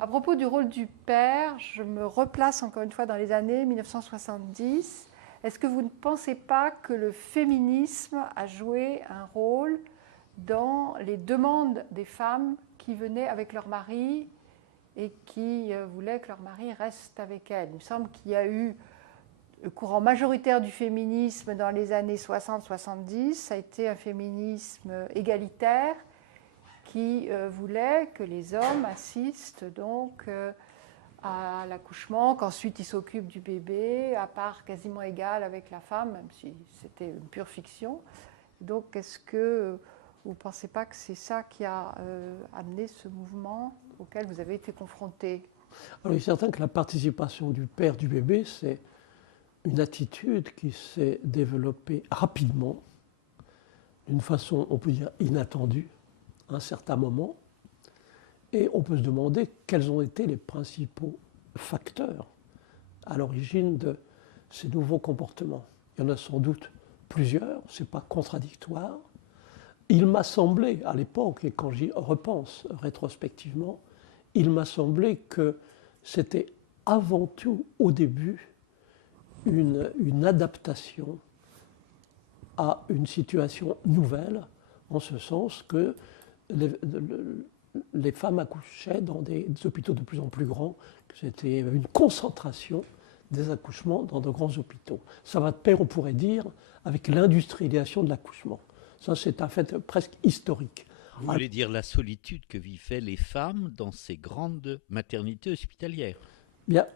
À propos du rôle du père, je me replace encore une fois dans les années 1970. Est-ce que vous ne pensez pas que le féminisme a joué un rôle dans les demandes des femmes qui venaient avec leur mari et qui voulaient que leur mari reste avec elles? Il me semble qu'il y a eu le courant majoritaire du féminisme dans les années 60-70, ça a été un féminisme égalitaire qui voulait que les hommes assistent donc à l'accouchement, qu'ensuite ils s'occupent du bébé à part quasiment égale avec la femme, même si c'était une pure fiction. Donc est-ce que vous ne pensez pas que c'est ça qui a amené ce mouvement auquel vous avez été confronté? Alors, il est certain que la participation du père du bébé, c'est une attitude qui s'est développée rapidement, d'une façon, on peut dire, inattendue, à un certain moment. Et on peut se demander quels ont été les principaux facteurs à l'origine de ces nouveaux comportements. Il y en a sans doute plusieurs, ce n'est pas contradictoire. Il m'a semblé, à l'époque, et quand j'y repense rétrospectivement, il m'a semblé que c'était avant tout, au début, une adaptation à une situation nouvelle, en ce sens que les femmes accouchaient dans des hôpitaux de plus en plus grands, que c'était une concentration des accouchements dans de grands hôpitaux. Ça va de pair, on pourrait dire, avec l'industrialisation de l'accouchement. Ça, c'est un fait presque historique. Vous voulez dire la solitude que vivaient les femmes dans ces grandes maternités hospitalières? Bien,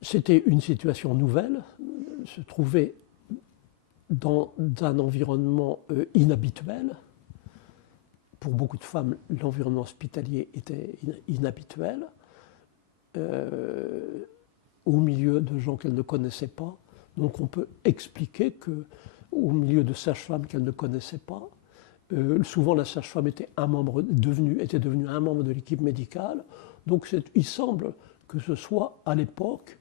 c'était une situation nouvelle, se trouver dans un environnement inhabituel. Pour beaucoup de femmes, l'environnement hospitalier était inhabituel, au milieu de gens qu'elles ne connaissaient pas. Donc on peut expliquer qu'au milieu de sages-femmes qu'elles ne connaissaient pas, souvent la sage-femme était devenue un membre de l'équipe médicale. Donc il semble que ce soit à l'époque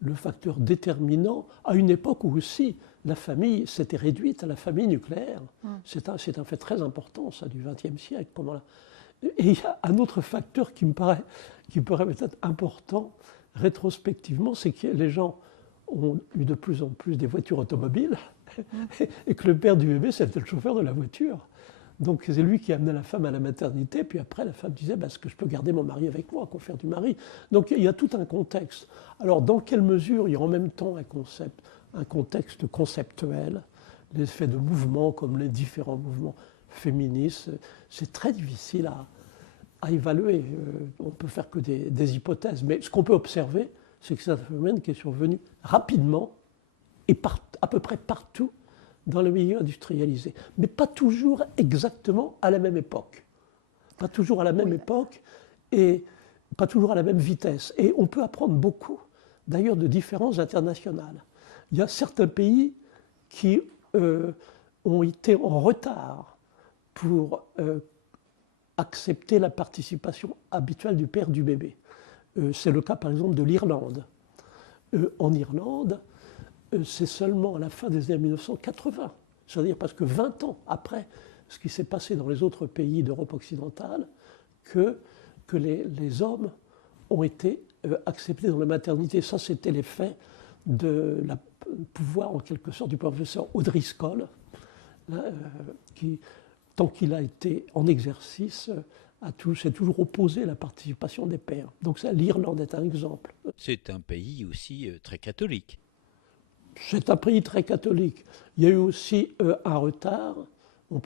le facteur déterminant, à une époque où aussi la famille s'était réduite à la famille nucléaire. C'est un fait très important, ça, du XXe siècle. Et il y a un autre facteur qui paraît peut-être important rétrospectivement, c'est que les gens ont eu de plus en plus des voitures automobiles et que le père du bébé, c'était le chauffeur de la voiture. Donc c'est lui qui amenait la femme à la maternité, puis après la femme disait est-ce que je peux garder mon mari avec moi, qu'on fait du mari. Donc il y a tout un contexte. Alors dans quelle mesure il y a en même temps un contexte conceptuel, l'effet de mouvements comme les différents mouvements féministes, c'est très difficile à évaluer. On ne peut faire que des hypothèses. Mais ce qu'on peut observer, c'est que c'est un phénomène qui est survenu rapidement et à peu près partout dans le milieu industrialisé, mais pas toujours exactement à la même époque. Pas toujours à la même époque et pas toujours à la même vitesse. Et on peut apprendre beaucoup, d'ailleurs, de différences internationales. Il y a certains pays qui ont été en retard pour accepter la participation habituelle du père du bébé. C'est le cas, par exemple, de l'Irlande. En Irlande, c'est seulement à la fin des années 1980, c'est-à-dire parce que 20 ans après ce qui s'est passé dans les autres pays d'Europe occidentale, que les hommes ont été acceptés dans la maternité. Ça, c'était l'effet de la pouvoir, en quelque sorte, du professeur O'Driscoll, qui, tant qu'il a été en exercice, s'est toujours opposé à la participation des pères. Donc l'Irlande est un exemple. C'est un pays aussi très catholique. C'est un pays très catholique. Il y a eu aussi un retard,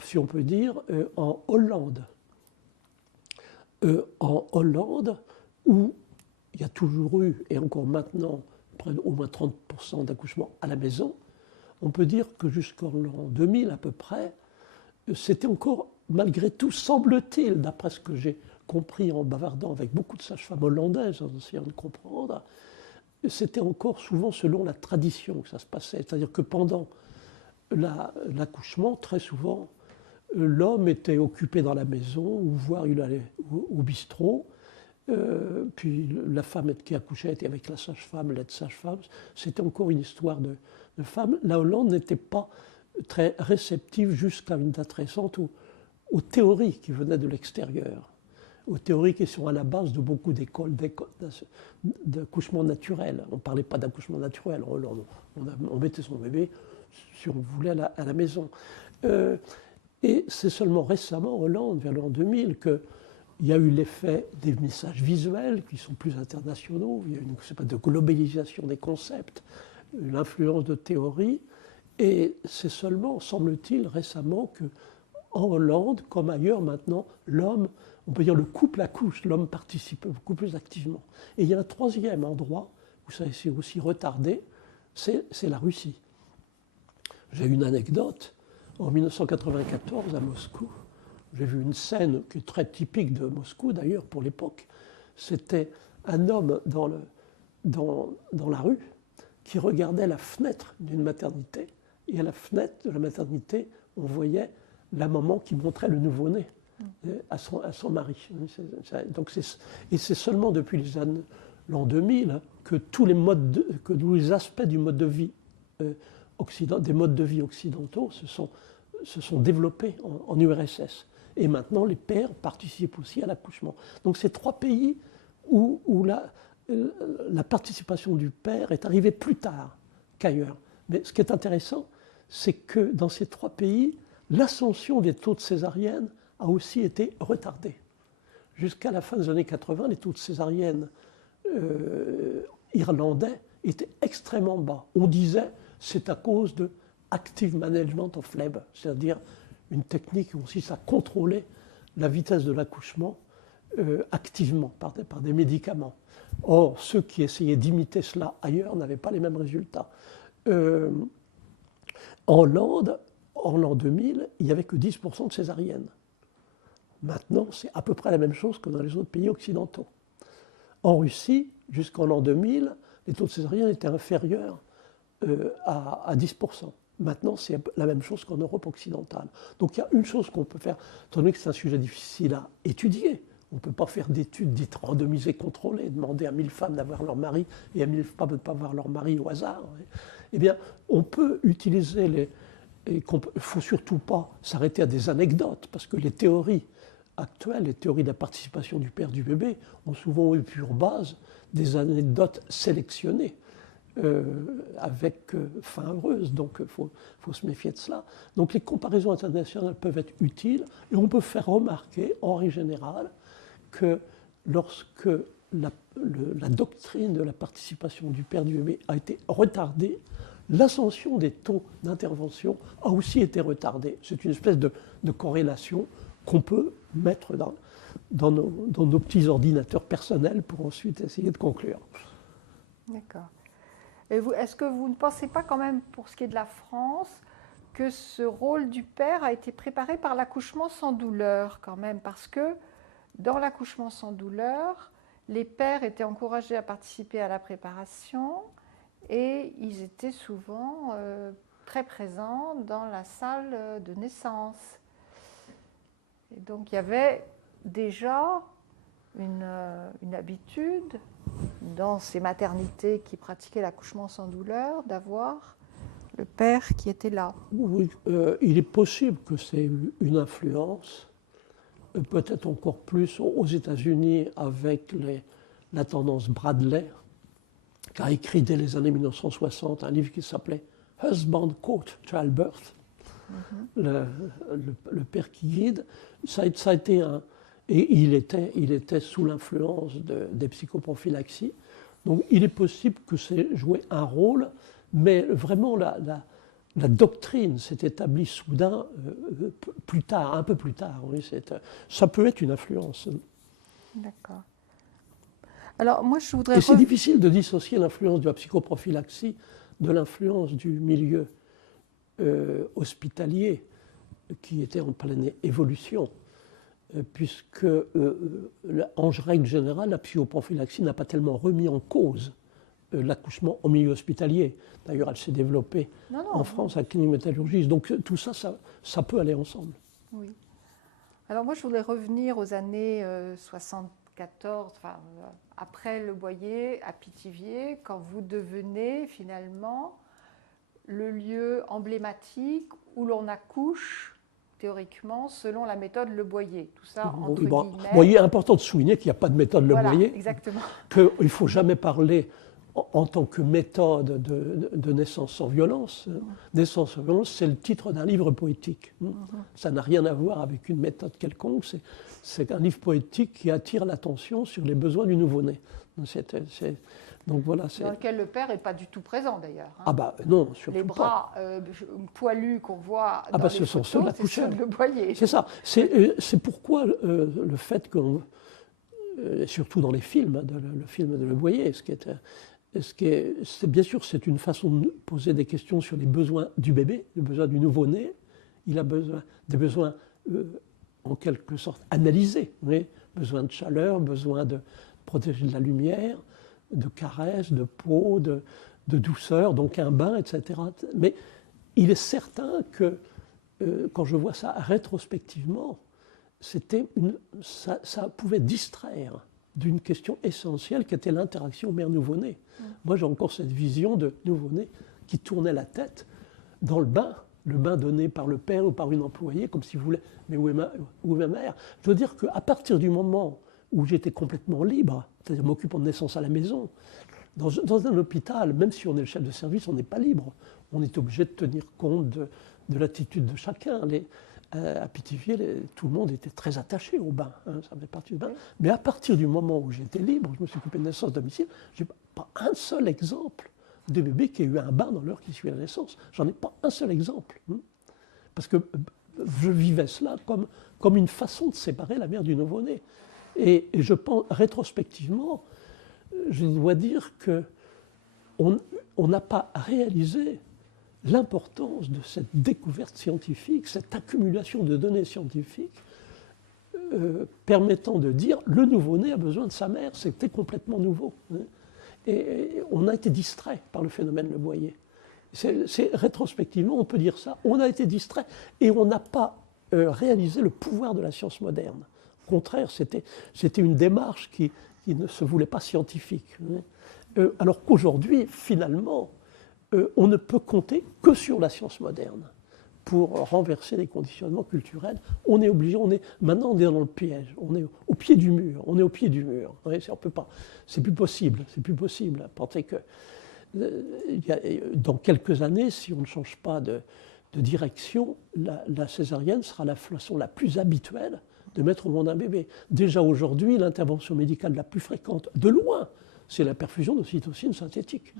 si on peut dire, en Hollande. En Hollande, où il y a toujours eu, et encore maintenant, près d'au moins 30% d'accouchements à la maison, on peut dire que jusqu'en l'an 2000 à peu près, c'était encore, malgré tout, semble-t-il, d'après ce que j'ai compris en bavardant avec beaucoup de sages-femmes hollandaises, en essayant de comprendre, c'était encore souvent selon la tradition que ça se passait. C'est-à-dire que pendant l'accouchement, très souvent, l'homme était occupé dans la maison, ou voire il allait au bistrot, puis la femme qui accouchait était avec la sage-femme, l'aide-sage-femme. C'était encore une histoire de femmes. La Hollande n'était pas très réceptive jusqu'à une date récente aux théories qui venaient de l'extérieur. aux théories qui sont à la base de beaucoup d'écoles d'accouchement naturel. On ne parlait pas d'accouchement naturel, on mettait son bébé, si on voulait, à la maison. Et c'est seulement récemment, en Hollande, vers l'an 2000, qu'il y a eu l'effet des messages visuels qui sont plus internationaux, il y a une de globalisation des concepts, l'influence de théories, et c'est seulement, semble-t-il, récemment qu'en Hollande, comme ailleurs maintenant, l'homme, on peut dire le couple accouche, l'homme participe beaucoup plus activement. Et il y a un troisième endroit où ça s'est aussi retardé, c'est la Russie. J'ai une anecdote. En 1994, à Moscou, j'ai vu une scène qui est très typique de Moscou, d'ailleurs, pour l'époque. C'était un homme dans la rue qui regardait la fenêtre d'une maternité. Et à la fenêtre de la maternité, on voyait la maman qui montrait le nouveau-né à son mari. Et c'est seulement depuis l'an 2000 que tous les aspects du mode de vie des modes de vie occidentaux se sont développés en URSS. Et maintenant, les pères participent aussi à l'accouchement. Donc, c'est trois pays où la participation du père est arrivée plus tard qu'ailleurs. Mais ce qui est intéressant, c'est que dans ces trois pays, l'ascension des taux de césarienne a aussi été retardée. Jusqu'à la fin des années 80, les taux de césarienne irlandais étaient extrêmement bas. On disait c'est à cause de active management of labor, c'est-à-dire une technique qui consiste à contrôler la vitesse de l'accouchement activement par des médicaments. Or, ceux qui essayaient d'imiter cela ailleurs n'avaient pas les mêmes résultats. En Hollande, en l'an 2000, il n'y avait que 10% de césariennes. Maintenant, c'est à peu près la même chose que dans les autres pays occidentaux. En Russie, jusqu'en l'an 2000, les taux de césariennes étaient inférieurs à 10%. Maintenant, c'est la même chose qu'en Europe occidentale. Donc il y a une chose qu'on peut faire, étant donné que c'est un sujet difficile à étudier. On ne peut pas faire d'études dites randomisées, contrôlées, demander à 1000 femmes d'avoir leur mari et à 1000 femmes de ne pas avoir leur mari au hasard. Eh bien, on peut utiliser il ne faut surtout pas s'arrêter à des anecdotes, parce que les théories actuelles, les théories de la participation du père du bébé, ont souvent eu pour base des anecdotes sélectionnées. Avec fin heureuse, donc il faut se méfier de cela. Donc les comparaisons internationales peuvent être utiles et on peut faire remarquer, en règle générale, que lorsque la doctrine de la participation du père du bébé a été retardée, l'ascension des taux d'intervention a aussi été retardée. C'est une espèce de corrélation qu'on peut mettre dans nos petits ordinateurs personnels pour ensuite essayer de conclure. D'accord. Est-ce que vous ne pensez pas quand même, pour ce qui est de la France, que ce rôle du père a été préparé par l'accouchement sans douleur quand même? Parce que dans l'accouchement sans douleur, les pères étaient encouragés à participer à la préparation et ils étaient souvent très présents dans la salle de naissance. Et donc il y avait déjà une habitude dans ces maternités qui pratiquaient l'accouchement sans douleur, d'avoir le père qui était là. Oui, il est possible que c'est une influence, peut-être encore plus aux États-Unis avec la tendance Bradley, qui a écrit dès les années 1960 un livre qui s'appelait Husband Court Childbirth, le père qui guide. Ça a été et il était sous l'influence des psychoprophylaxies. Donc il est possible que c'est joué un rôle, mais vraiment la doctrine s'est établie soudain plus tard, un peu plus tard. Oui, ça peut être une influence. D'accord. Alors moi je voudrais... Et c'est difficile de dissocier l'influence de la psychoprophylaxie de l'influence du milieu hospitalier qui était en pleine évolution. Puisque, en règle générale, la psychoprophylaxie n'a pas tellement remis en cause l'accouchement en milieu hospitalier. D'ailleurs, elle s'est développée en France à la clinique métallurgiste. Donc tout ça, ça peut aller ensemble. Oui. Alors moi, je voulais revenir aux années 74, enfin, après Le Boyer, à Pithiviers, quand vous devenez finalement le lieu emblématique où l'on accouche théoriquement, selon la méthode Le Boyer. Tout ça, entre Oui, bon, guillemets. il est important de souligner qu'il n'y a pas de méthode Le Voilà, Boyer, exactement. qu'il ne faut jamais parler en tant que méthode de naissance sans violence. Naissance sans violence, c'est le titre d'un livre poétique. Ça n'a rien à voir avec une méthode quelconque. C'est un livre poétique qui attire l'attention sur les besoins du nouveau-né. Donc voilà, dans lequel le père n'est pas du tout présent d'ailleurs. Hein. Ah bah non, surtout les bras poilus qu'on voit dans les ce sont photos, ceux de la c'est couchère. ceux de Le Boyer. C'est ça. C'est pourquoi le fait qu'on, surtout dans les films, le film de Le Boyer, c'est bien sûr c'est une façon de poser des questions sur les besoins du bébé, les besoins du nouveau-né. Il a des besoins en quelque sorte analysés, oui, besoin de chaleur, besoin de protéger de la lumière, de caresses, de peau, de douceur, donc un bain, etc. Mais il est certain que quand je vois ça rétrospectivement, ça pouvait distraire d'une question essentielle qui était l'interaction mère-nouveau-né. Moi, j'ai encore cette vision de nouveau-né qui tournait la tête dans le bain donné par le père ou par une employée, comme si vous voulez, mais où est ma mère? Je veux dire qu'à partir du moment où j'étais complètement libre, c'est-à-dire m'occupant de naissance à la maison, dans un hôpital, même si on est le chef de service, on n'est pas libre. On est obligé de tenir compte de l'attitude de chacun. À Pithiviers, tout le monde était très attaché au bain, hein, ça fait partie du bain. Mais à partir du moment où j'étais libre, je me suis occupé de naissance à domicile, je n'ai pas un seul exemple de bébé qui a eu un bain dans l'heure qui suit la naissance. J'en ai pas un seul exemple. Parce que je vivais cela comme une façon de séparer la mère du nouveau-né. Et je pense, rétrospectivement, je dois dire qu'on n'a pas réalisé l'importance de cette découverte scientifique, cette accumulation de données scientifiques permettant de dire le nouveau-né a besoin de sa mère, c'était complètement nouveau. Et on a été distrait par le phénomène Le Boyer. Rétrospectivement, on peut dire ça. On a été distrait et on n'a pas réalisé le pouvoir de la science moderne. Au contraire, c'était une démarche qui ne se voulait pas scientifique. Alors qu'aujourd'hui, finalement, on ne peut compter que sur la science moderne pour renverser les conditionnements culturels. On est obligé, maintenant on est dans le piège, on est au pied du mur, on peut pas, c'est plus possible. Pensez que dans quelques années, si on ne change pas de direction, la césarienne sera la façon la plus habituelle de mettre au monde un bébé. Déjà aujourd'hui, l'intervention médicale la plus fréquente, de loin, c'est la perfusion d'ocytocine synthétique.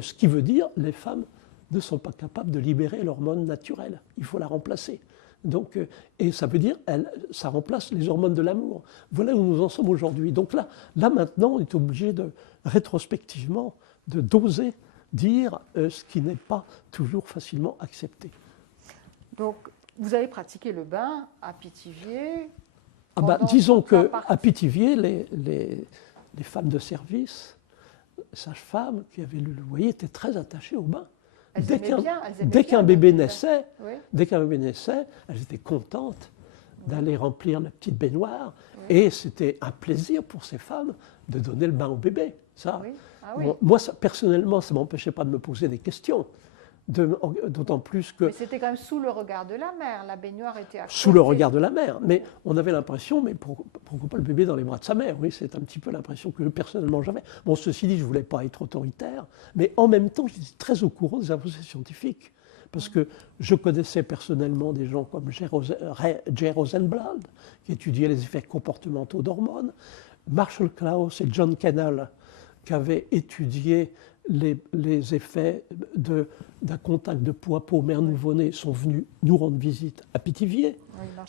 Ce qui veut dire les femmes ne sont pas capables de libérer l'hormone naturelle. Il faut la remplacer. Donc, et ça veut dire ça remplace les hormones de l'amour. Voilà où nous en sommes aujourd'hui. Donc là maintenant, on est obligé rétrospectivement d'oser dire ce qui n'est pas toujours facilement accepté. Donc, vous avez pratiqué le bain à Pithiviers. Disons qu'à Pithiviers, les femmes de service, sages-femmes qui avaient lu Le Boyer, étaient très attachées au bain. Dès qu'un bébé naissait, elles étaient contentes d'aller remplir la petite baignoire. Oui. Et c'était un plaisir pour ces femmes de donner le bain au bébé. Moi, personnellement, ça ne m'empêchait pas de me poser des questions. D'autant plus que... Mais c'était quand même sous le regard de la mère, la baignoire était à côté. Sous le regard de la mère, mais on avait l'impression, mais pourquoi pas le bébé dans les bras de sa mère? Oui, c'est un petit peu l'impression que personnellement j'avais. Bon, ceci dit, je ne voulais pas être autoritaire, mais en même temps, j'étais très au courant des avancées scientifiques, parce que je connaissais personnellement des gens comme Jay Rosenblad, qui étudiait les effets comportementaux d'hormones, Marshall Klaus et John Kennel, qui avaient étudié les effets d'un contact de peau-à-peau mère nouveau-né, sont venus nous rendre visite à Pithiviers.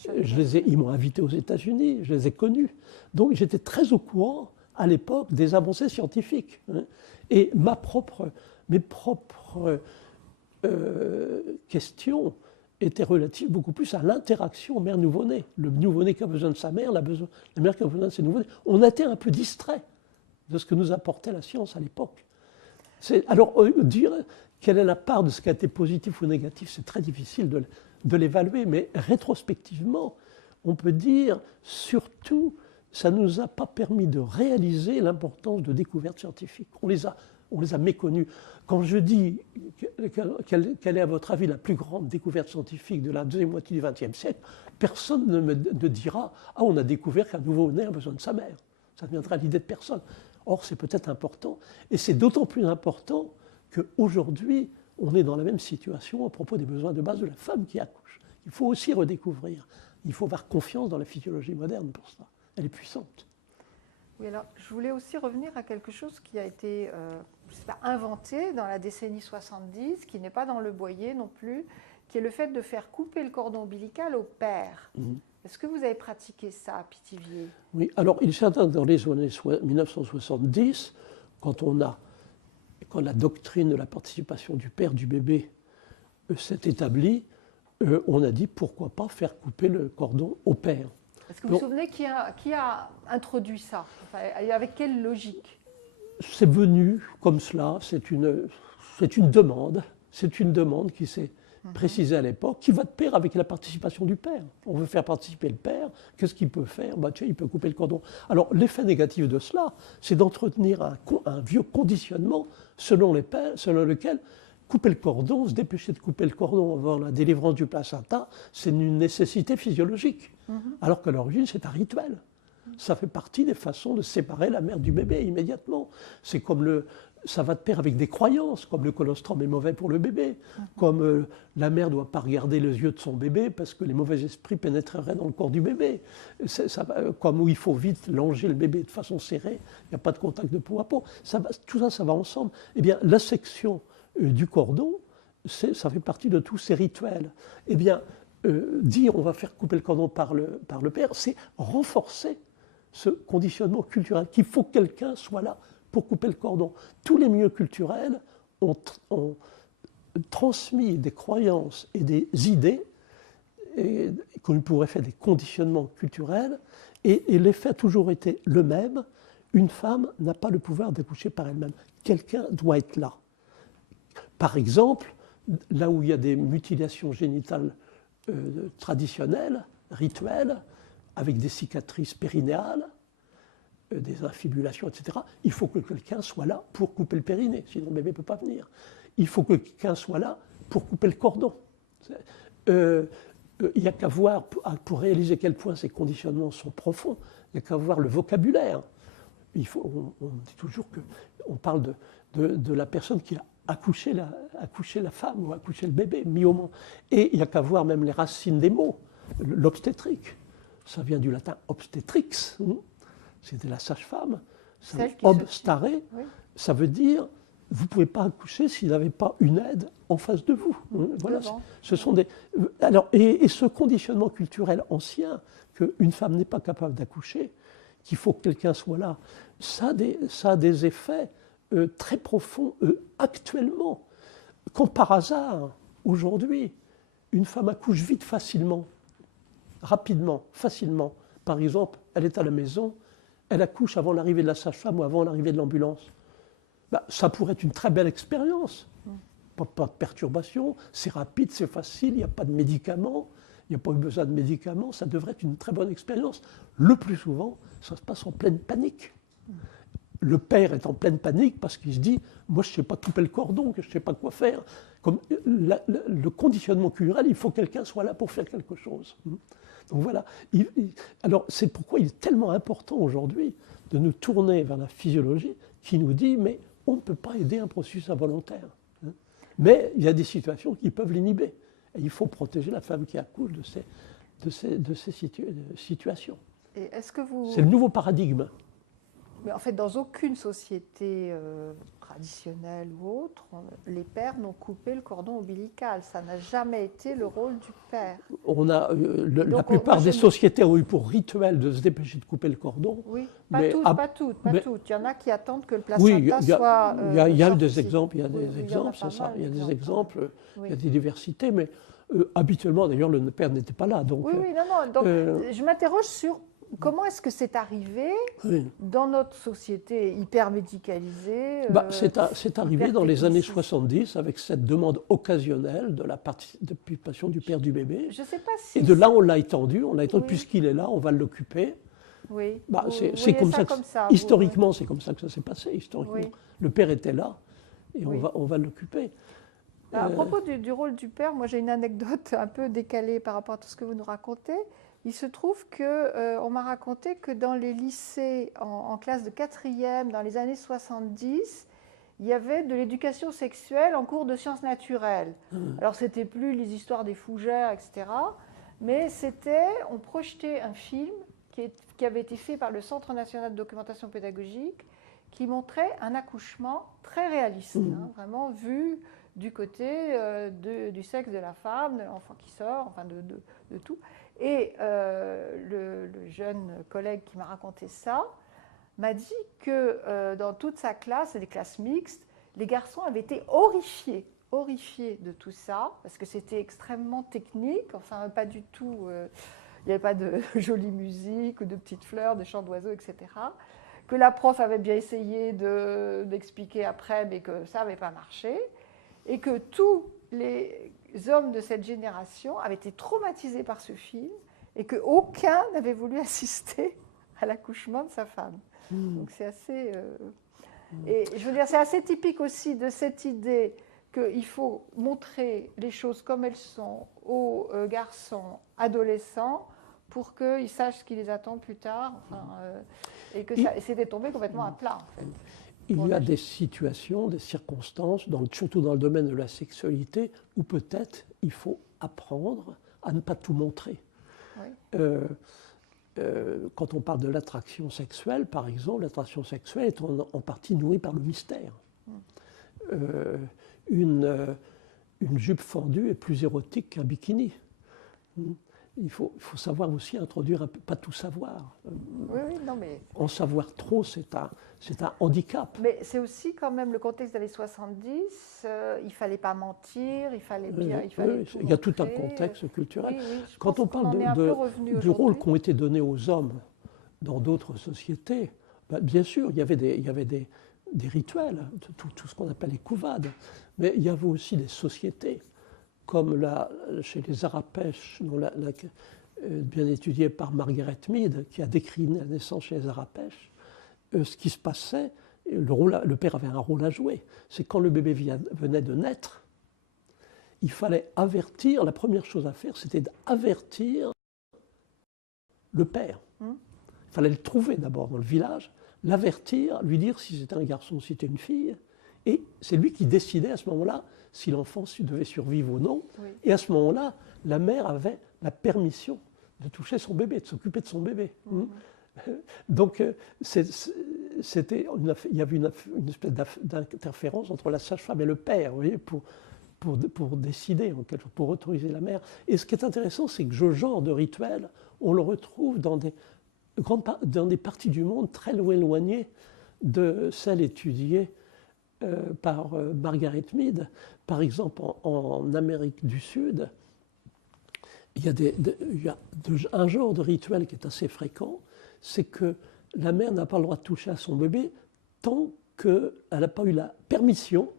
Oui, ils m'ont invité aux États-Unis, je les ai connus. Donc j'étais très au courant à l'époque des avancées scientifiques. Et mes propres questions étaient relatives beaucoup plus à l'interaction mère nouveau-né. Le nouveau-né qui a besoin de sa mère, la mère qui a besoin de ses nouveau-nés. On a été un peu distrait de ce que nous apportait la science à l'époque. Alors, dire quelle est la part de ce qui a été positif ou négatif, c'est très difficile de l'évaluer, mais rétrospectivement, on peut dire, surtout, ça ne nous a pas permis de réaliser l'importance de découvertes scientifiques. on les a méconnus. Quand je dis quelle est à votre avis la plus grande découverte scientifique de la deuxième moitié du XXe siècle, personne ne dira « Ah, on a découvert qu'un nouveau-né a besoin de sa mère ». Ça ne viendra à l'idée de personne. Or, c'est peut-être important. Et c'est d'autant plus important qu'aujourd'hui, on est dans la même situation à propos des besoins de base de la femme qui accouche. Il faut aussi redécouvrir. Il faut avoir confiance dans la physiologie moderne pour ça. Elle est puissante. Oui, alors je voulais aussi revenir à quelque chose qui a été je sais pas, inventé dans la décennie 70, qui n'est pas dans le Boyer non plus, qui est le fait de faire couper le cordon ombilical au père. Est-ce que vous avez pratiqué ça à Pithiviers? Oui, alors il est certain que dans les années 1970, quand la doctrine de la participation du père du bébé s'est établie, on a dit pourquoi pas faire couper le cordon au père. Est-ce que vous vous souvenez qui a introduit ça? Enfin, avec quelle logique? C'est venu comme cela, c'est une demande qui s'est précisée à l'époque, qui va de pair avec la participation du père. On veut faire participer le père, qu'est-ce qu'il peut faire? Tiens, il peut couper le cordon. Alors l'effet négatif de cela, c'est d'entretenir un vieux conditionnement selon lequel couper le cordon, se dépêcher de couper le cordon avant la délivrance du placenta, c'est une nécessité physiologique, alors qu'à l'origine c'est un rituel. Ça fait partie des façons de séparer la mère du bébé immédiatement. C'est comme ça va de pair avec des croyances, comme le colostrum est mauvais pour le bébé, comme la mère ne doit pas regarder les yeux de son bébé parce que les mauvais esprits pénétreraient dans le corps du bébé, comme où il faut vite langer le bébé de façon serrée, il n'y a pas de contact de peau à peau. Tout ça, ça va ensemble. Eh bien, la section du cordon, ça fait partie de tous ces rituels. Eh bien, dire on va faire couper le cordon par le père, c'est renforcer ce conditionnement culturel, qu'il faut que quelqu'un soit là pour couper le cordon. Tous les milieux culturels ont transmis des croyances et des idées, qu'on pourrait faire des conditionnements culturels, et l'effet a toujours été le même. Une femme n'a pas le pouvoir d'accoucher par elle-même. Quelqu'un doit être là. Par exemple, là où il y a des mutilations génitales traditionnelles, rituelles, avec des cicatrices périnéales, des infibulations, etc., il faut que quelqu'un soit là pour couper le périnée, sinon le bébé ne peut pas venir. Il faut que quelqu'un soit là pour couper le cordon. Il n'y a qu'à voir, pour réaliser quel point ces conditionnements sont profonds, il n'y a qu'à voir le vocabulaire. On dit toujours qu'on parle de la personne qui a accouché la femme ou accouché le bébé, mis au monde. Et il n'y a qu'à voir même les racines des mots. L'obstétrique, ça vient du latin obstetrix, c'était la sage-femme. Obstare, oui. Ça veut dire vous ne pouvez pas accoucher s'il n'avait pas une aide en face de vous. Voilà, ce sont des. Alors, et ce conditionnement culturel ancien, qu'une femme n'est pas capable d'accoucher, qu'il faut que quelqu'un soit là, ça a des effets très profonds actuellement. Quand par hasard, aujourd'hui, une femme accouche vite, facilement, rapidement, facilement, par exemple, elle est à la maison, elle accouche avant l'arrivée de la sage-femme ou avant l'arrivée de l'ambulance, ça pourrait être une très belle expérience. Pas de perturbation, c'est rapide, c'est facile, il n'y a pas de médicaments, il n'y a pas eu besoin de médicaments, ça devrait être une très bonne expérience. Le plus souvent, ça se passe en pleine panique. Le père est en pleine panique parce qu'il se dit « moi je ne sais pas couper le cordon, je ne sais pas quoi faire ». Comme le conditionnement culturel, il faut que quelqu'un soit là pour faire quelque chose. Donc voilà. Alors c'est pourquoi il est tellement important aujourd'hui de nous tourner vers la physiologie qui nous dit « mais on ne peut pas aider un processus involontaire ». Mais il y a des situations qui peuvent l'inhiber. Et il faut protéger la femme qui accouche de ces situations. C'est le nouveau paradigme. Mais en fait, dans aucune société traditionnelle ou autre, les pères n'ont coupé le cordon ombilical. Ça n'a jamais été le rôle du père. La plupart des sociétés ont eu pour rituel de se dépêcher de couper le cordon. Oui, pas toutes. Il y en a qui attendent que le placenta soit. Il y a des exemples, c'est ça. Il y a des exemples, il y a des diversités, mais habituellement, d'ailleurs, le père n'était pas là. Donc, oui, non. Donc, je m'interroge sur. Comment est-ce que c'est arrivé dans notre société hyper médicalisée C'est arrivé dans les années 70 avec cette demande occasionnelle de la participation du père du bébé. Je sais pas si et de là, on l'a étendu puisqu'il est là, on va l'occuper. Oui. Bah, Vous c'est voyez comme ça, comme ça, historiquement, c'est comme ça que ça s'est passé, historiquement. Oui. Le père était là, et Oui. on va l'occuper. À propos du rôle du père, moi j'ai une anecdote un peu décalée par rapport à tout ce que vous nous racontez. Il se trouve que on m'a raconté que dans les lycées en classe de 4e, dans les années 70, il y avait de l'éducation sexuelle en cours de sciences naturelles. Alors c'était plus les histoires des fougères, etc. Mais c'était, on projetait un film qui avait été fait par le Centre national de documentation pédagogique qui montrait un accouchement très réaliste, hein, vraiment vu du côté du sexe de la femme, de l'enfant qui sort, enfin de tout. Et le jeune collègue qui m'a raconté ça m'a dit que dans toute sa classe, des classes mixtes, les garçons avaient été horrifiés de tout ça, parce que c'était extrêmement technique, enfin pas du tout, il n'y avait pas de jolie musique ou de petites fleurs, de chants d'oiseaux, etc. Que la prof avait bien essayé d'expliquer après, mais que ça n'avait pas marché. Et que tous les hommes de cette génération avaient été traumatisés par ce film et qu'aucun n'avait voulu assister à l'accouchement de sa femme. Donc c'est assez... Et je veux dire, c'est assez typique aussi de cette idée qu'il faut montrer les choses comme elles sont aux garçons adolescents pour qu'ils sachent ce qui les attend plus tard. Enfin, et que c'était tombé complètement à plat, en fait. Il y a des situations, des circonstances, surtout dans le domaine de la sexualité, où peut-être il faut apprendre à ne pas tout montrer. Oui. Quand on parle de l'attraction sexuelle, par exemple, l'attraction sexuelle est en partie nourrie par le mystère. Une jupe fendue est plus érotique qu'un bikini. Il faut savoir aussi introduire un peu, pas tout savoir. Oui, non, mais... En savoir trop, c'est un handicap. Mais c'est aussi quand même le contexte des années 70, il ne fallait pas mentir, il fallait bien... Il y a tout un contexte culturel. Oui, quand on parle du rôle qui ont été donnés aux hommes dans d'autres sociétés, ben, bien sûr, il y avait des rituels, tout ce qu'on appelle les couvades, mais il y avait aussi des sociétés, comme chez les Arapèches, bien étudié par Margaret Mead, qui a décrit la naissance chez les Arapèches, ce qui se passait, le père avait un rôle à jouer. C'est quand le bébé venait de naître, il fallait avertir, la première chose à faire, c'était d'avertir le père. Il fallait le trouver d'abord dans le village, l'avertir, lui dire si c'était un garçon, si c'était une fille, et c'est lui qui décidait à ce moment-là si l'enfant devait survivre ou non. Oui. Et à ce moment-là, la mère avait la permission de toucher son bébé, de s'occuper de son bébé. Donc, il y avait une espèce d'interférence entre la sage-femme et le père, vous voyez, pour décider, pour autoriser la mère. Et ce qui est intéressant, c'est que ce genre de rituel, on le retrouve dans des parties du monde très éloignées de celles étudiées par Margaret Mead. Par exemple, en Amérique du Sud, il y a un genre de rituel qui est assez fréquent, c'est que la mère n'a pas le droit de toucher à son bébé tant qu'elle n'a pas eu la permission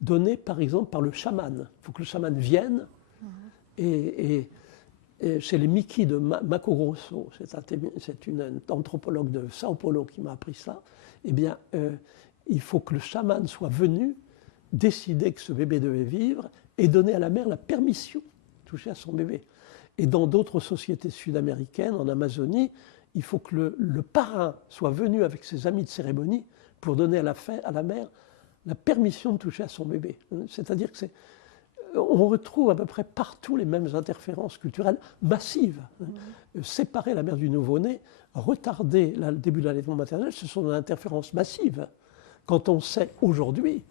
donnée, par exemple, par le chaman. Il faut que le chaman vienne. Et chez les Miki de Maco Grosso, c'est une anthropologue de Sao Paulo qui m'a appris ça, eh bien, il faut que le chaman soit venu décider que ce bébé devait vivre et donner à la mère la permission de toucher à son bébé. Et dans d'autres sociétés sud-américaines, en Amazonie, il faut que le parrain soit venu avec ses amis de cérémonie pour donner à la mère la permission de toucher à son bébé. C'est-à-dire on retrouve à peu près partout les mêmes interférences culturelles massives. Séparer la mère du nouveau-né, retarder le début de l'allaitement maternel, ce sont des interférences massives. Quand on sait aujourd'hui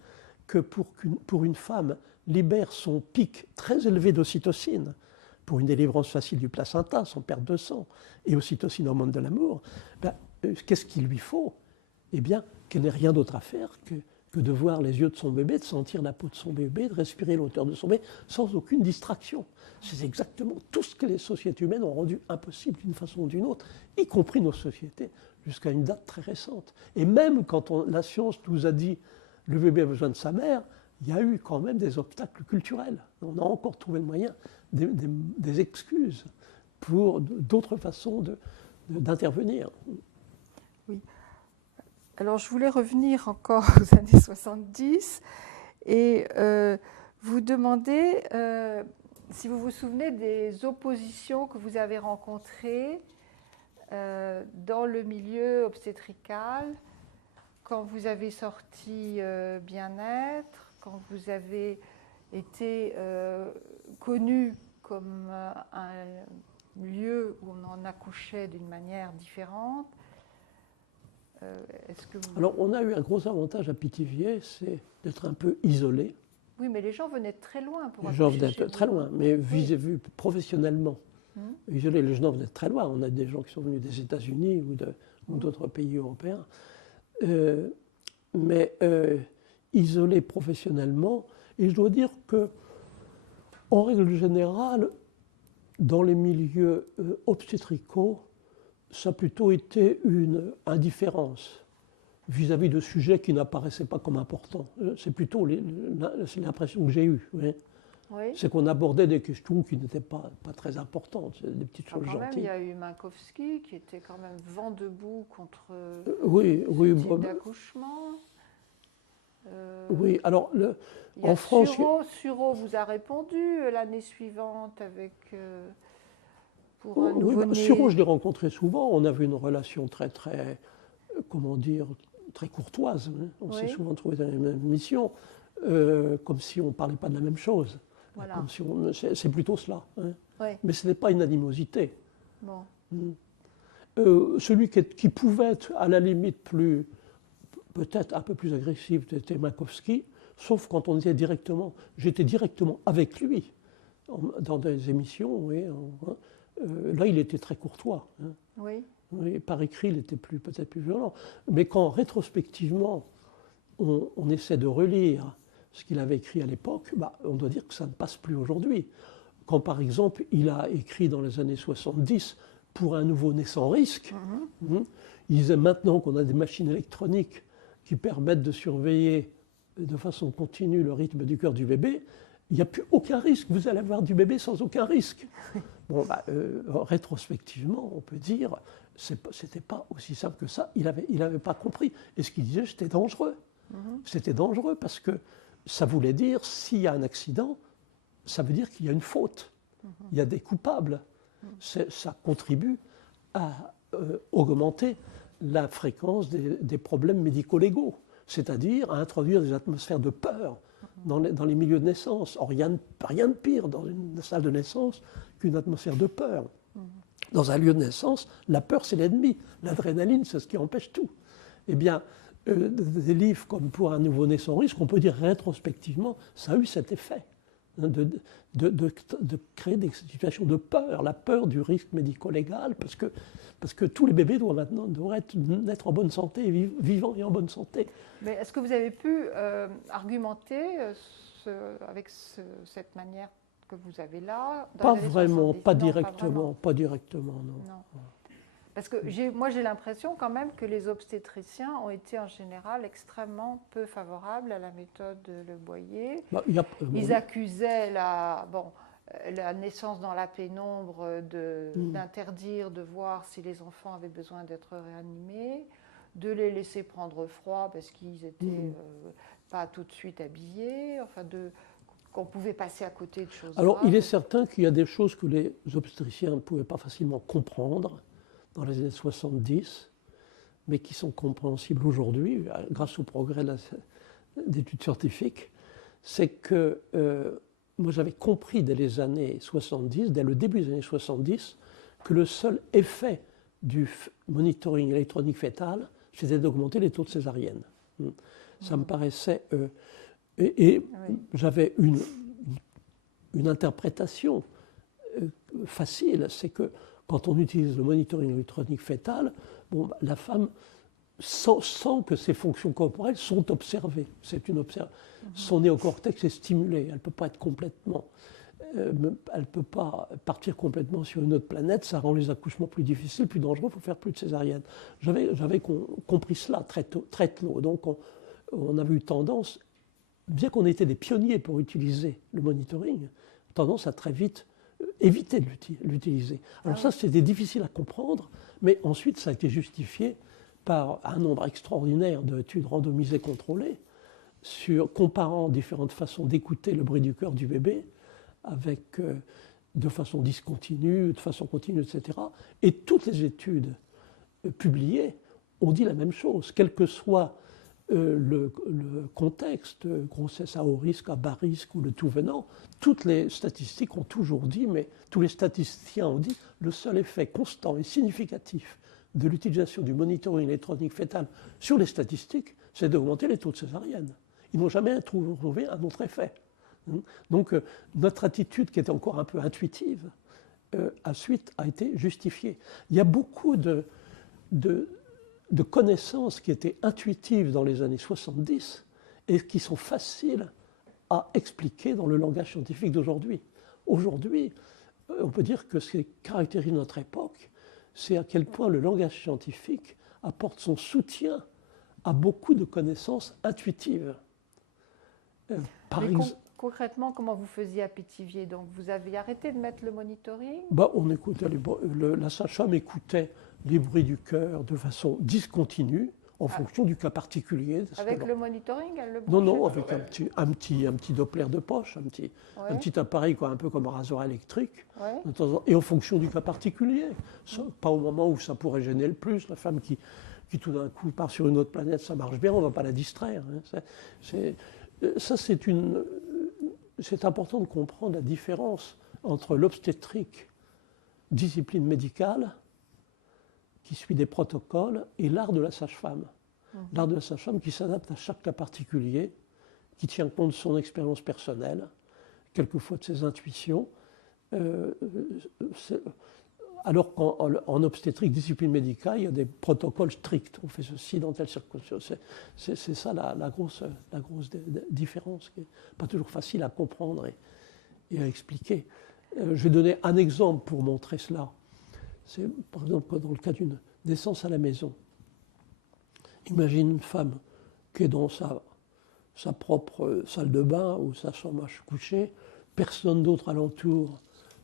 que pour une femme libère son pic très élevé d'ocytocine, pour une délivrance facile du placenta, sans perte de sang, et ocytocine, hormone de l'amour, qu'est-ce qu'il lui faut? Eh bien, qu'elle n'ait rien d'autre à faire que de voir les yeux de son bébé, de sentir la peau de son bébé, de respirer l'odeur de son bébé, sans aucune distraction. C'est exactement tout ce que les sociétés humaines ont rendu impossible d'une façon ou d'une autre, y compris nos sociétés, jusqu'à une date très récente. Et même quand la science nous a dit le bébé a besoin de sa mère, il y a eu quand même des obstacles culturels. On a encore trouvé le moyen, des excuses pour d'autres façons d'intervenir. Alors, je voulais revenir encore aux années 70 et vous demander si vous vous souvenez des oppositions que vous avez rencontrées dans le milieu obstétrical quand vous avez sorti Bien-être, quand vous avez été connu comme un lieu où on en accouchait d'une manière différente. Alors, on a eu un gros avantage à Pithiviers, c'est d'être un peu isolé. Oui, mais les gens venaient de très loin pour Les gens accoucher venaient chez de très vous. loin, mais vu professionnellement. Hum. Isolé, les gens venaient de très loin. On a des gens qui sont venus des États-Unis ou d'autres pays européens. Mais isolés professionnellement. Et je dois dire que, en règle générale, dans les milieux obstétricaux, ça a plutôt été une indifférence vis-à-vis de sujets qui n'apparaissaient pas comme importants. C'est plutôt l'impression que j'ai eue. Oui. Oui. C'est qu'on abordait des questions qui n'étaient pas très importantes, des petites choses Quand même, il gentilles. y a eu Minkowski qui était quand même vent debout contre Oui, ce type d'accouchement. Oui, alors Il y a en France, Sureau vous a répondu l'année suivante avec pour un nouveau-né. Sureau, je l'ai rencontré souvent. On avait une relation comment dire, très courtoise. Hein. On s'est souvent trouvés dans les mêmes missions, comme si on ne parlait pas de la même chose. Voilà. C'est plutôt cela. Hein. Oui. Mais ce n'est pas une animosité. Bon. Celui qui pouvait être à la limite peut-être un peu plus agressif, c'était Minkowski, sauf quand j'étais directement avec lui dans des émissions. Oui, là, il était très courtois. Hein. Oui. Oui, par écrit, il était peut-être plus violent. Mais quand rétrospectivement, on essaie de relire ce qu'il avait écrit à l'époque, on doit dire que ça ne passe plus aujourd'hui. Quand par exemple, il a écrit dans les années 70 pour un nouveau-né sans risque, il disait maintenant qu'on a des machines électroniques qui permettent de surveiller de façon continue le rythme du cœur du bébé, il n'y a plus aucun risque, vous allez avoir du bébé sans aucun risque. Bon, rétrospectivement, on peut dire, c'était pas aussi simple que ça, il avait pas compris. Et ce qu'il disait, c'était dangereux. C'était dangereux parce que ça voulait dire, s'il y a un accident, ça veut dire qu'il y a une faute, il y a des coupables. Ça contribue à augmenter la fréquence des problèmes médico-légaux, c'est-à-dire à introduire des atmosphères de peur dans les milieux de naissance. Or, il n'y a rien de pire dans une salle de naissance qu'une atmosphère de peur. Dans un lieu de naissance, la peur, c'est l'ennemi. L'adrénaline, c'est ce qui empêche tout. Eh bien, des livres comme Pour un nouveau-né sans risque, on peut dire rétrospectivement, ça a eu cet effet de créer des situations de peur, la peur du risque médico-légal, parce que tous les bébés doivent naître en bonne santé, vivants et en bonne santé. Mais est-ce que vous avez pu argumenter avec cette manière que vous avez là Pas vraiment, pas directement, non. Parce que moi j'ai l'impression quand même que les obstétriciens ont été en général extrêmement peu favorables à la méthode de Le Boyer. Ils accusaient la naissance dans la pénombre d'interdire de voir si les enfants avaient besoin d'être réanimés, de les laisser prendre froid parce qu'ils n'étaient pas tout de suite habillés, qu'on pouvait passer à côté de choses Alors graves. il est certain qu'il y a des choses que les obstétriciens ne pouvaient pas facilement comprendre dans les années 70, mais qui sont compréhensibles aujourd'hui, grâce au progrès d'études scientifiques, c'est que moi j'avais compris dès les années 70, dès le début des années 70, que le seul effet du monitoring électronique fœtal, c'était d'augmenter les taux de césarienne. Ça me paraissait... j'avais une interprétation facile, c'est que quand on utilise le monitoring électronique fœtal, la femme sent que ses fonctions corporelles sont observées. Son néocortex est stimulé. Elle ne peut pas être complètement... elle peut pas partir complètement sur une autre planète. Ça rend les accouchements plus difficiles, plus dangereux. Il faut faire plus de césarienne. J'avais compris cela très tôt. Donc on avait eu tendance, bien qu'on était des pionniers pour utiliser le monitoring, tendance à très vite éviter de l'utiliser. Alors c'était difficile à comprendre, Mais ensuite, ça a été justifié par un nombre extraordinaire d'études randomisées contrôlées comparant différentes façons d'écouter le bruit du cœur du bébé de façon discontinue, de façon continue, etc. Et toutes les études publiées ont dit la même chose, quel que soit le contexte, grossesse à haut risque, à bas risque ou le tout venant, toutes les statistiques ont toujours dit, mais tous les statisticiens ont dit, le seul effet constant et significatif de l'utilisation du monitoring électronique fœtal sur les statistiques, c'est d'augmenter les taux de césarienne. Ils n'ont jamais trouvé un autre effet. Donc notre attitude, qui était encore un peu intuitive, ensuite a été justifiée. Il y a beaucoup de connaissances qui étaient intuitives dans les années 70 et qui sont faciles à expliquer dans le langage scientifique d'aujourd'hui. Aujourd'hui, on peut dire que ce qui caractérise notre époque, c'est à quel point le langage scientifique apporte son soutien à beaucoup de connaissances intuitives. Concrètement, comment vous faisiez à Pithiviers? Donc, vous avez arrêté de mettre le monitoring? On écoutait la sage-femme écoutait les bruits du cœur de façon discontinue, en fonction du cas particulier. Avec le monitoring, elle le Non, branchait? non, avec un petit Doppler de poche, un petit appareil un peu comme un rasoir électrique, et en fonction du cas particulier. Pas au moment où ça pourrait gêner le plus. La femme qui tout d'un coup part sur une autre planète, ça marche bien, on ne va pas la distraire. C'est important de comprendre la différence entre l'obstétrique, discipline médicale, qui suit des protocoles, et l'art de la sage-femme. L'art de la sage-femme qui s'adapte à chaque cas particulier, qui tient compte de son expérience personnelle, quelquefois de ses intuitions. Alors qu'en obstétrique, discipline médicale, il y a des protocoles stricts. On fait ceci dans telle circonstance. C'est ça la grosse différence, qui n'est pas toujours facile à comprendre et à expliquer. Je vais donner un exemple pour montrer cela. C'est par exemple dans le cas d'une naissance à la maison. Imagine une femme qui est dans sa propre salle de bain ou sa chambre à coucher, personne d'autre alentour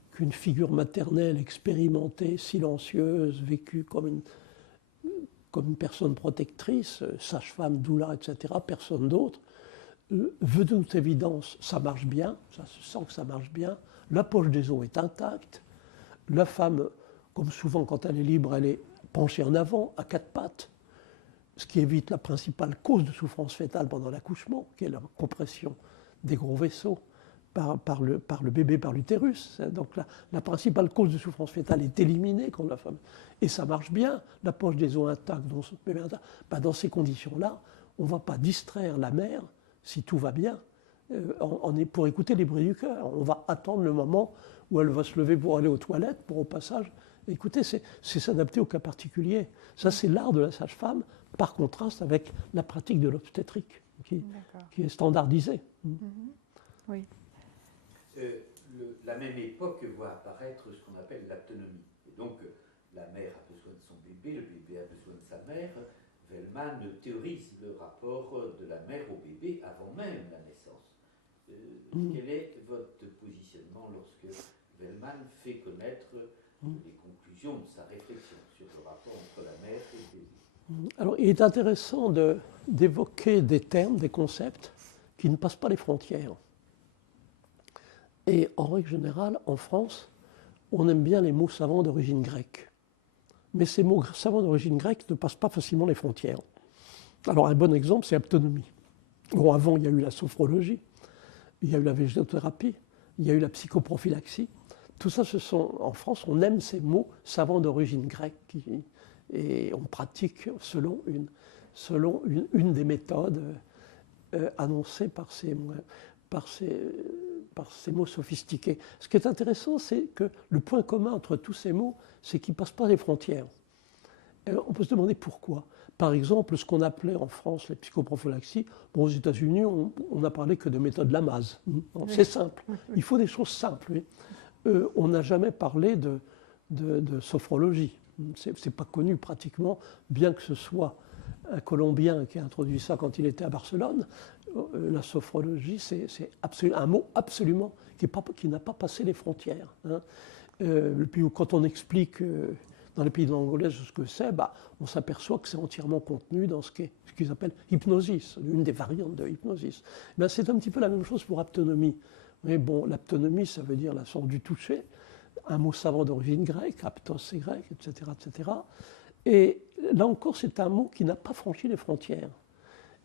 qu'une figure maternelle expérimentée, silencieuse, vécue comme une personne protectrice, sage-femme, doula, etc., personne d'autre. Veut de toute évidence, ça marche bien, ça se sent que ça marche bien, la poche des os est intacte, la femme, comme souvent quand elle est libre, elle est penchée en avant, à quatre pattes, ce qui évite la principale cause de souffrance fœtale pendant l'accouchement, qui est la compression des gros vaisseaux par le bébé, par l'utérus. Donc la principale cause de souffrance fœtale est éliminée quand la femme... Et ça marche bien, la poche des os intacte, dans ces conditions-là, on ne va pas distraire la mère, si tout va bien, pour écouter les bruits du cœur. On va attendre le moment où elle va se lever pour aller aux toilettes, pour au passage... Écoutez, c'est s'adapter au cas particulier. Ça, c'est l'art de la sage-femme, par contraste avec la pratique de l'obstétrique, qui est standardisée. Oui. La même époque voit apparaître ce qu'on appelle l'autonomie. Et donc, la mère a besoin de son bébé, le bébé a besoin de sa mère. Velleman théorise le rapport de la mère au bébé avant même la naissance. Quel est votre positionnement lorsque Velleman fait connaître les conclusions de sa réflexion sur le rapport entre la mère et le bébé? Alors, il est intéressant d'évoquer des termes, des concepts qui ne passent pas les frontières. Et en règle générale, en France, on aime bien les mots savants d'origine grecque. Mais ces mots savants d'origine grecque ne passent pas facilement les frontières. Alors un bon exemple, c'est autonomie. Bon, avant, il y a eu la sophrologie, il y a eu la végétothérapie, il y a eu la psychoprophylaxie. Tout ça, en France, on aime ces mots savants d'origine grecque et on pratique selon une des méthodes annoncées par ces mots sophistiqués. Ce qui est intéressant, c'est que le point commun entre tous ces mots, c'est qu'ils ne passent pas les frontières. Alors, on peut se demander pourquoi. Par exemple, ce qu'on appelait en France la psychoprophylaxie, aux États-Unis, on n'a parlé que de méthode Lamaze. C'est simple. Il faut des choses simples. Oui. On n'a jamais parlé de sophrologie. Ce n'est pas connu pratiquement, bien que ce soit un Colombien qui a introduit ça quand il était à Barcelone. La sophrologie, c'est un mot absolument qui n'a pas passé les frontières. Puis quand on explique dans les pays de langue anglaise ce que c'est, on s'aperçoit que c'est entièrement contenu dans ce qu'ils appellent hypnosis, une des variantes de hypnosis. C'est un petit peu la même chose pour aptonomie. Mais bon, l'aptonomie, ça veut dire la sorte du toucher, un mot savant d'origine grecque, aptos c'est grec, etc., etc. Et là encore, c'est un mot qui n'a pas franchi les frontières.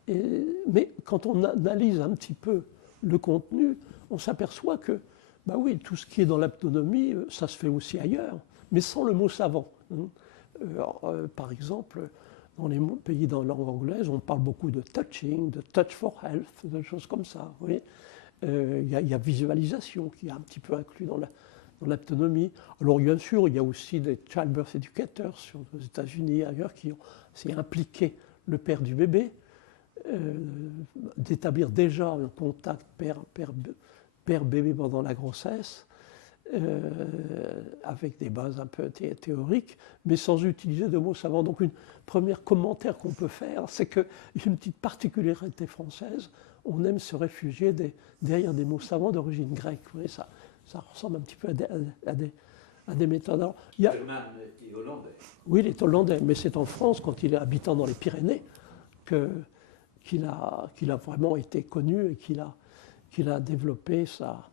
Mais quand on analyse un petit peu le contenu, on s'aperçoit que, oui, tout ce qui est dans l'aptonomie, ça se fait aussi ailleurs, mais sans le mot savant. Par exemple, dans les pays dans la langue anglaise, on parle beaucoup de touching, de touch for health, des choses comme ça. Oui. Il y a visualisation qui est un petit peu inclus dans l'aptonomie. Alors bien sûr, il y a aussi des childbirth educators aux États-Unis et ailleurs qui ont impliqué le père du bébé, d'établir déjà un contact père-bébé pendant la grossesse, avec des bases un peu théoriques, mais sans utiliser de mots savants. Donc, un premier commentaire qu'on peut faire, c'est qu'il y a une petite particularité française, on aime se réfugier derrière des mots savants d'origine grecque. Vous voyez, ça ressemble un petit peu à des méthodes. Alors, Bergman est hollandais. Oui, il est hollandais, mais c'est en France, quand il est habitant dans les Pyrénées, qu'il a vraiment été connu et qu'il a développé sa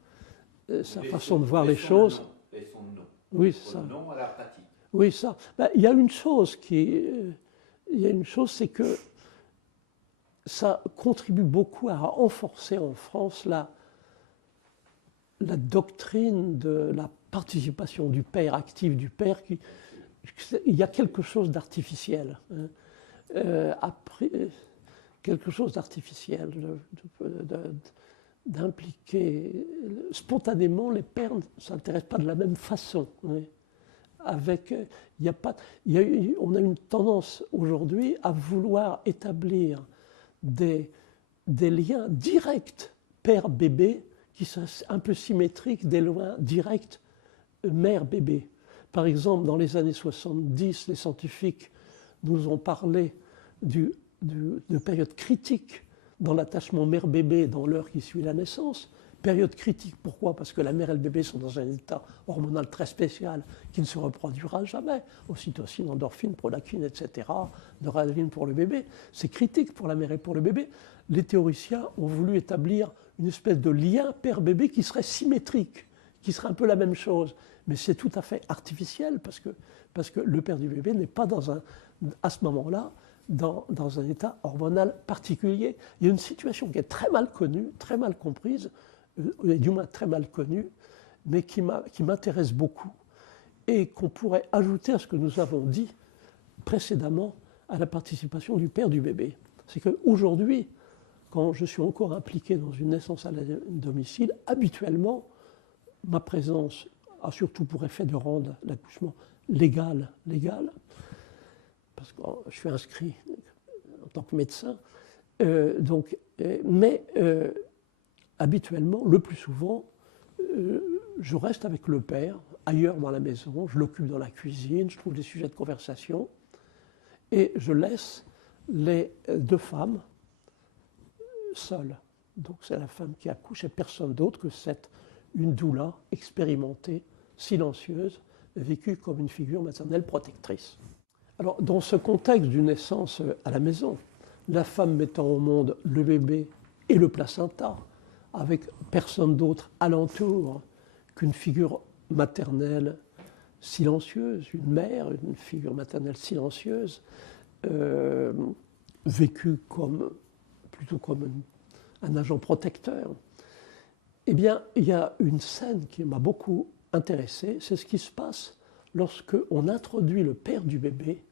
façon de voir les choses. Et son nom. Oui, c'est ça. Son nom à la pratique. Oui, ça. Il y a une chose c'est que ça contribue beaucoup à renforcer en France la doctrine de la participation du père, active du père. Il y a quelque chose d'artificiel. Quelque chose d'artificiel, d'impliquer spontanément les pères ne s'intéressent pas de la même façon. Oui. On a une tendance aujourd'hui à vouloir établir des liens directs père-bébé qui sont un peu symétriques des liens directs mère-bébé. Par exemple, dans les années 70, les scientifiques nous ont parlé de période critique dans l'attachement mère-bébé dans l'heure qui suit la naissance. Période critique, pourquoi? Parce que la mère et le bébé sont dans un état hormonal très spécial qui ne se reproduira jamais. Ocytocine, endorphine, prolactine, etc. Noradrénaline pour le bébé. C'est critique pour la mère et pour le bébé. Les théoriciens ont voulu établir une espèce de lien père-bébé qui serait symétrique, qui serait un peu la même chose. Mais c'est tout à fait artificiel parce que le père du bébé n'est pas à ce moment-là dans un état hormonal particulier. Il y a une situation qui est très mal connue, très mal comprise, du moins très mal connue, mais qui m'intéresse beaucoup et qu'on pourrait ajouter à ce que nous avons dit précédemment à la participation du père du bébé. C'est qu'aujourd'hui, quand je suis encore impliqué dans une naissance à domicile, habituellement, ma présence a surtout pour effet de rendre l'accouchement légal, parce que je suis inscrit en tant que médecin. Mais habituellement, le plus souvent, je reste avec le père, ailleurs dans la maison, je l'occupe dans la cuisine, je trouve des sujets de conversation, et je laisse les deux femmes seules. Donc c'est la femme qui accouche et personne d'autre que une doula expérimentée, silencieuse, vécue comme une figure maternelle protectrice. Alors, dans ce contexte d'une naissance à la maison, la femme mettant au monde le bébé et le placenta, avec personne d'autre alentour qu'une figure maternelle silencieuse, une mère, une figure maternelle silencieuse, vécue plutôt comme un agent protecteur, eh bien, il y a une scène qui m'a beaucoup intéressé, c'est ce qui se passe lorsqu'on introduit le père du bébé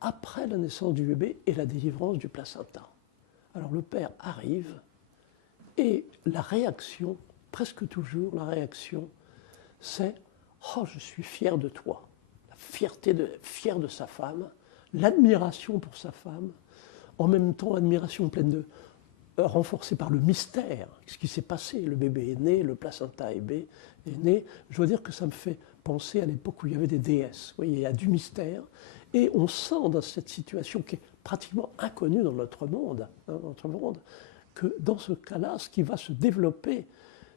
après la naissance du bébé et la délivrance du placenta. Alors le père arrive et la réaction, presque toujours la réaction, c'est « Oh, je suis fier de toi ». La fierté fier de sa femme, l'admiration pour sa femme, en même temps admiration pleine renforcée par le mystère, ce qui s'est passé. Le bébé est né, le placenta est né. Je dois dire que ça me fait penser à l'époque où il y avait des déesses. Vous voyez, il y a du mystère. Et on sent dans cette situation qui est pratiquement inconnue dans notre monde, que dans ce cas-là, ce qui va se développer,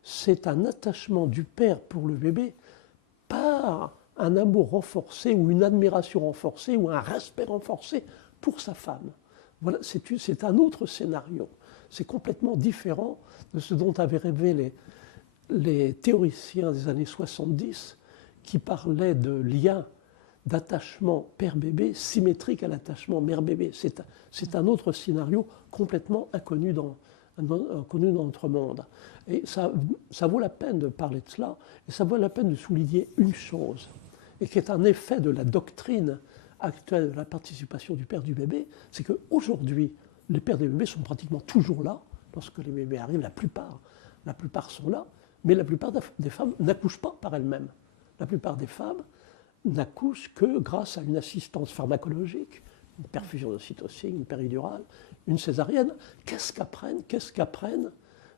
c'est un attachement du père pour le bébé par un amour renforcé ou une admiration renforcée ou un respect renforcé pour sa femme. Voilà, c'est un autre scénario. C'est complètement différent de ce dont avaient rêvé les théoriciens des années 70 qui parlaient de liens d'attachement père-bébé symétrique à l'attachement mère-bébé. C'est un autre scénario complètement inconnu dans notre monde. Et ça vaut la peine de parler de cela, et ça vaut la peine de souligner une chose, et qui est un effet de la doctrine actuelle de la participation du père du bébé, c'est qu'aujourd'hui, les pères des bébés sont pratiquement toujours là. Lorsque les bébés arrivent, la plupart sont là, mais la plupart des femmes n'accouchent pas par elles-mêmes. La plupart des femmes n'accouchent que grâce à une assistance pharmacologique, une perfusion d'ocytocine, une péridurale, une césarienne. Qu'est-ce qu'apprennent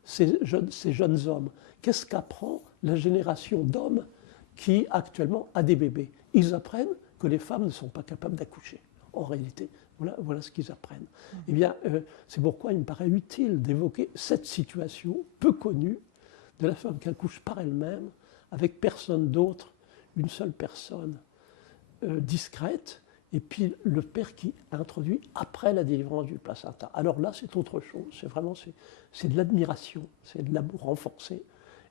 ces jeunes hommes? Qu'est-ce qu'apprend la génération d'hommes qui actuellement a des bébés? Ils apprennent que les femmes ne sont pas capables d'accoucher. En réalité, voilà ce qu'ils apprennent. Eh bien, c'est pourquoi il me paraît utile d'évoquer cette situation peu connue de la femme qui accouche par elle-même, avec personne d'autre, une seule personne discrète, et puis le père qui introduit après la délivrance du placenta. Alors là, c'est autre chose, c'est de l'admiration, c'est de l'amour renforcé,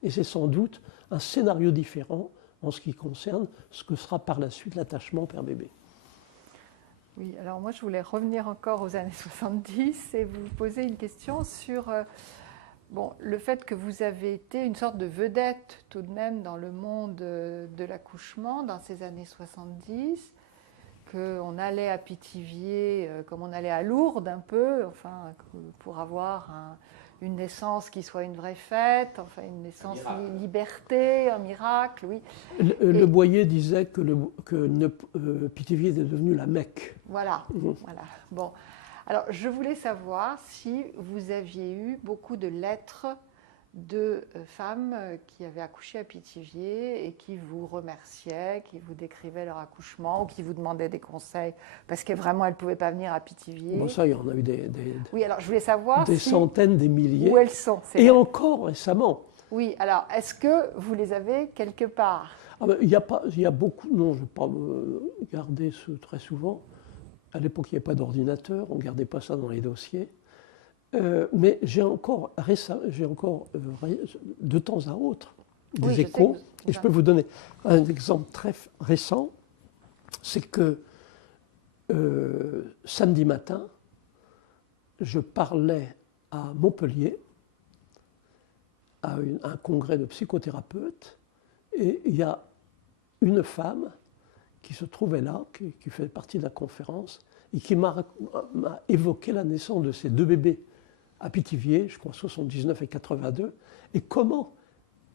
et c'est sans doute un scénario différent en ce qui concerne ce que sera par la suite l'attachement père-bébé. Oui, alors moi je voulais revenir encore aux années 70 et vous poser une question sur le fait que vous avez été une sorte de vedette tout de même dans le monde de l'accouchement dans ces années 70, qu'on allait à Pithiviers comme on allait à Lourdes un peu, enfin, pour avoir une naissance qui soit une vraie fête, enfin une naissance liberté, un miracle, oui. Le Boyer disait que Pithiviers était devenu la Mecque. Voilà, voilà. Bon, alors je voulais savoir si vous aviez eu beaucoup de lettres de femmes qui avaient accouché à Pithiviers et qui vous remerciaient, qui vous décrivaient leur accouchement ou qui vous demandaient des conseils parce que vraiment elles ne pouvaient pas venir à Pithiviers. Bon, ça, il y en a eu oui, alors je voulais savoir des centaines, des milliers. Où elles sont. Et encore récemment. Oui, alors est-ce que vous les avez quelque part? Il y a beaucoup, non, je ne vais pas me garder ce très souvent. À l'époque, il n'y avait pas d'ordinateur, on ne gardait pas ça dans les dossiers. Mais j'ai encore de temps à autre des échos. Et je peux vous donner un exemple très récent. C'est que samedi matin, je parlais à Montpellier à un congrès de psychothérapeutes et il y a une femme qui se trouvait là, qui fait partie de la conférence et qui m'a évoqué la naissance de ses deux bébés à Pithiviers, je crois 79 et 82, et comment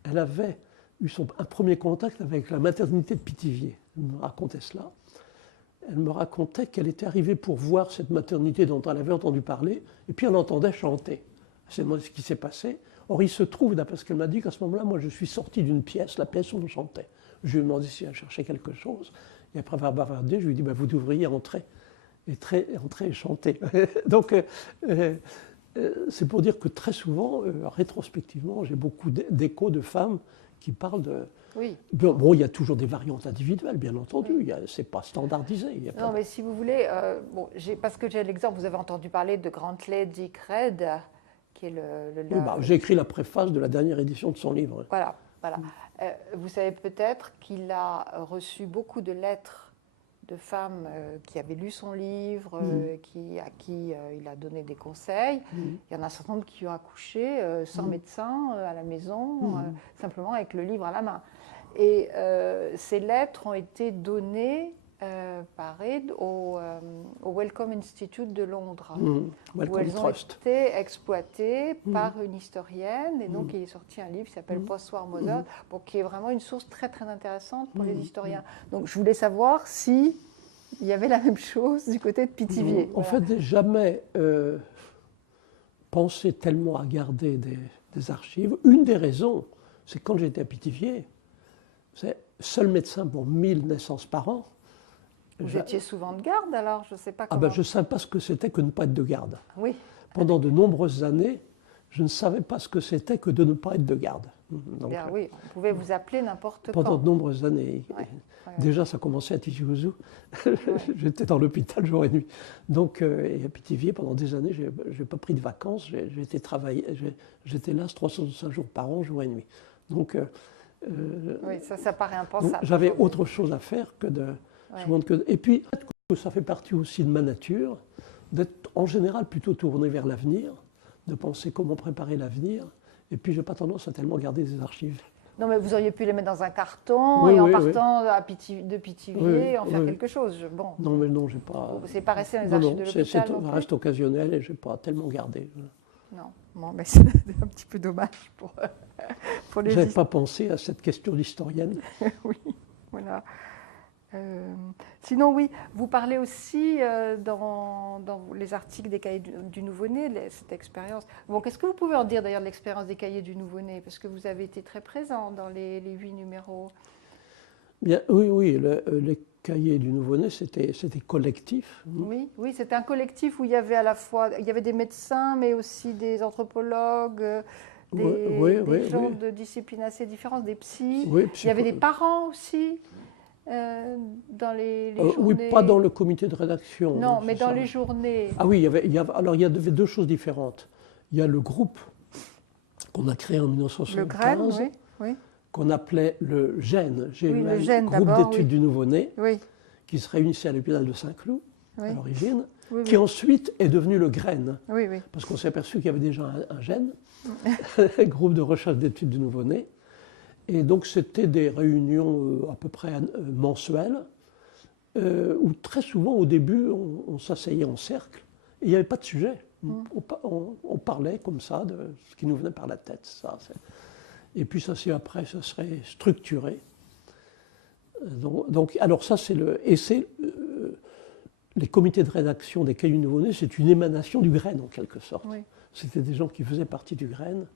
elle avait eu un premier contact avec la maternité de Pithiviers. Elle me racontait cela. Elle me racontait qu'elle était arrivée pour voir cette maternité dont elle avait entendu parler, et puis elle entendait chanter. C'est ce qui s'est passé. Or, il se trouve, d'après ce qu'elle m'a dit, qu'à ce moment-là, moi, je suis sorti d'une pièce, la pièce où on chantait. Je lui ai demandé si elle cherchait quelque chose, et après avoir bavardé, je lui ai dit, vous devriez entrer et chanter. Donc, c'est pour dire que très souvent, rétrospectivement, j'ai beaucoup d'échos de femmes qui parlent de... Oui. Bon, il y a toujours des variantes individuelles, bien entendu, oui. Ce n'est pas standardisé. Non, mais si vous voulez, parce que j'ai l'exemple, vous avez entendu parler de Grantley Dick Red, qui est j'ai écrit la préface de la dernière édition de son livre. Voilà. Vous savez peut-être qu'il a reçu beaucoup de lettres de femmes qui avaient lu son livre, à qui il a donné des conseils. Il y en a un certain nombre qui ont accouché sans médecin à la maison, simplement avec le livre à la main. Et ces lettres ont été données par aide au Wellcome Institute de Londres, où elles ont été exploitées par une historienne. Et donc, il est sorti un livre qui s'appelle Post-War Mother, qui est vraiment une source très, très intéressante pour les historiens. Donc, je voulais savoir si il y avait la même chose du côté de Pithiviers. En fait, j'ai jamais pensé tellement à garder des archives. Une des raisons, c'est que quand j'étais à Pithiviers, c'est seul médecin pour 1000 naissances par an. Vous étiez souvent de garde, alors je ne sais pas comment... je ne savais pas ce que c'était que ne pas être de garde. Oui. Pendant de nombreuses années, je ne savais pas ce que c'était que de ne pas être de garde. Donc, Bien, oui, on pouvait vous appeler n'importe pendant quand. de nombreuses années. Ouais, ouais. Déjà, ça commençait à Tizi-Ouzou. J'étais dans l'hôpital jour et nuit. Donc, et à Pithiviers, pendant des années, je n'ai pas pris de vacances. J'ai été travailler. J'étais là 365 jours par an, jour et nuit. Donc, Oui, ça paraît impensable. j'avais aujourd'hui. autre chose à faire que de. Ouais. Et puis, peut-être que ça fait partie aussi de ma nature, d'être en général plutôt tourné vers l'avenir, de penser comment préparer l'avenir. Et puis, je n'ai pas tendance à tellement garder des archives. Non, mais vous auriez pu les mettre dans un carton Oui, et en oui, partant de Pithiviers, Oui, en faire oui. quelque chose. Bon, Non, mais non, j'ai pas. c'est pas resté dans les Non, archives non, de ça l'hôpital non plus. reste occasionnel et je n'ai pas tellement gardé. Non, bon, mais c'est un petit peu dommage pour les Je n'avais pas pensé à cette question d'historienne. Oui, voilà. Sinon, oui, vous parlez aussi dans les articles des cahiers du nouveau-né, cette expérience. Bon, qu'est-ce que vous pouvez en dire d'ailleurs de l'expérience des cahiers du nouveau-né? Parce que vous avez été très présent dans les 8 numéros. Bien, oui, les cahiers du nouveau-né, c'était collectif. Oui, oui, c'était un collectif où il y avait à la fois des médecins, mais aussi des anthropologues, des gens de disciplines assez différentes, des psys. Oui, Il y avait des parents aussi. Dans les journées. Oui, pas dans le comité de rédaction. Non, mais dans les journées. Ah oui, il y avait deux choses différentes. Il y a le groupe qu'on a créé en 1975, le GREN, oui, oui. qu'on appelait le GEN, le GEN, groupe d'études du nouveau-né, oui. qui se réunissait à l'hôpital de Saint-Cloud à l'origine, Oui, qui ensuite est devenu le GREN, oui, oui. parce qu'on s'est aperçu qu'il y avait déjà un GEN, groupe de recherche d'études du nouveau-né. Et donc, c'était des réunions à peu près mensuelles, où très souvent, au début, on s'asseyait en cercle, et il n'y avait pas de sujet. On parlait comme ça de ce qui nous venait par la tête. Et puis, ça serait structuré. Donc, alors ça, c'est les comités de rédaction des cahiers du nouveau-né, c'est une émanation du GREN, en quelque sorte. Oui. C'était des gens qui faisaient partie du GREN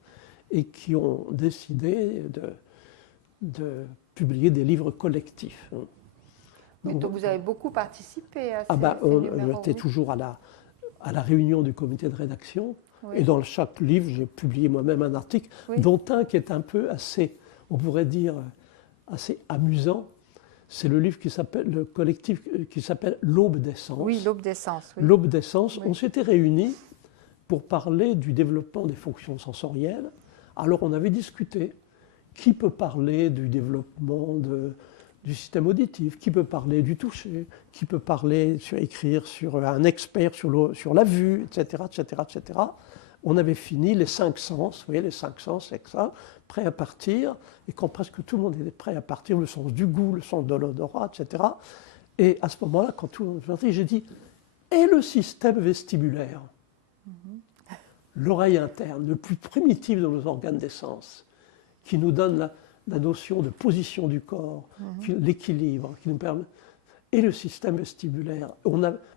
et qui ont décidé de publier des livres collectifs. Donc vous avez beaucoup participé à ces numéros. J'étais toujours à la réunion du comité de rédaction, Oui. et dans chaque livre, j'ai publié moi-même un article, dont un qui est un peu assez, on pourrait dire, assez amusant. C'est le collectif qui s'appelle L'Aube d'Essence. Oui, l'Aube d'Essence. Oui. L'Aube d'Essence, Oui. on s'était réunis pour parler du développement des fonctions sensorielles. Alors on avait discuté. Qui peut parler du développement du système auditif? Qui peut parler du toucher? Qui peut écrire sur un expert sur la vue, etc., etc., etc. On avait fini les 5 sens, vous voyez, les 5 sens, c'est ça, prêts à partir. Et quand presque tout le monde était prêt à partir, le sens du goût, le sens de l'odorat, etc. Et à ce moment-là, quand tout le monde est parti, j'ai dit, et le système vestibulaire? L'oreille interne, le plus primitif de nos organes des sens, qui nous donne la notion de position du corps, l'équilibre, qui nous permet. Et le système vestibulaire.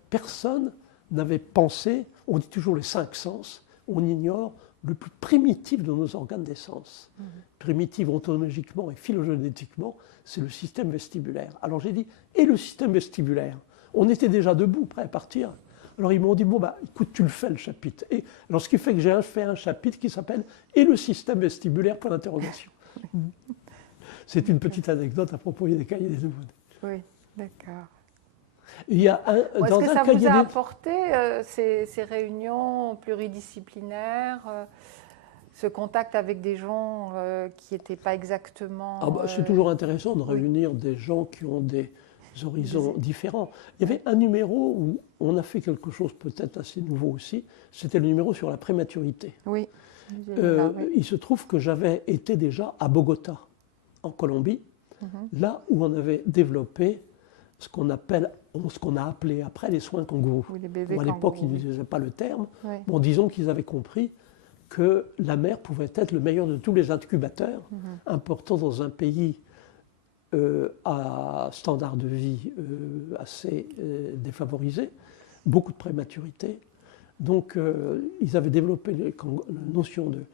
Personne n'avait pensé, on dit toujours les 5 sens, on ignore le plus primitif de nos organes des sens. Primitif ontologiquement et phylogénétiquement, c'est le système vestibulaire. Alors j'ai dit, et le système vestibulaire? On était déjà debout, prêts à partir. Alors ils m'ont dit, bon, écoute, tu le fais le chapitre. Et alors ce qui fait que j'ai fait un chapitre qui s'appelle « Et le système vestibulaire ?» pour l'interrogation. C'est une petite anecdote à propos des cahiers des nouveau-nés. Oui, d'accord. Il y a Est-ce que ça vous a apporté ces réunions pluridisciplinaires, ce contact avec des gens qui n'étaient pas exactement... C'est toujours intéressant de réunir des gens qui ont des horizons différents. Il y avait un numéro où on a fait quelque chose peut-être assez nouveau aussi, c'était le numéro sur la prématurité. Oui. Il se trouve que j'avais été déjà à Bogota, en Colombie, là où on avait développé ce qu'on a appelé après les soins kangourous. Oui, les bébés à l'époque, ils n'utilisaient pas le terme. Bon, disons qu'ils avaient compris que la mère pouvait être le meilleur de tous les incubateurs, importants dans un pays à standard de vie assez défavorisé, beaucoup de prématurité. Donc, ils avaient développé la notion de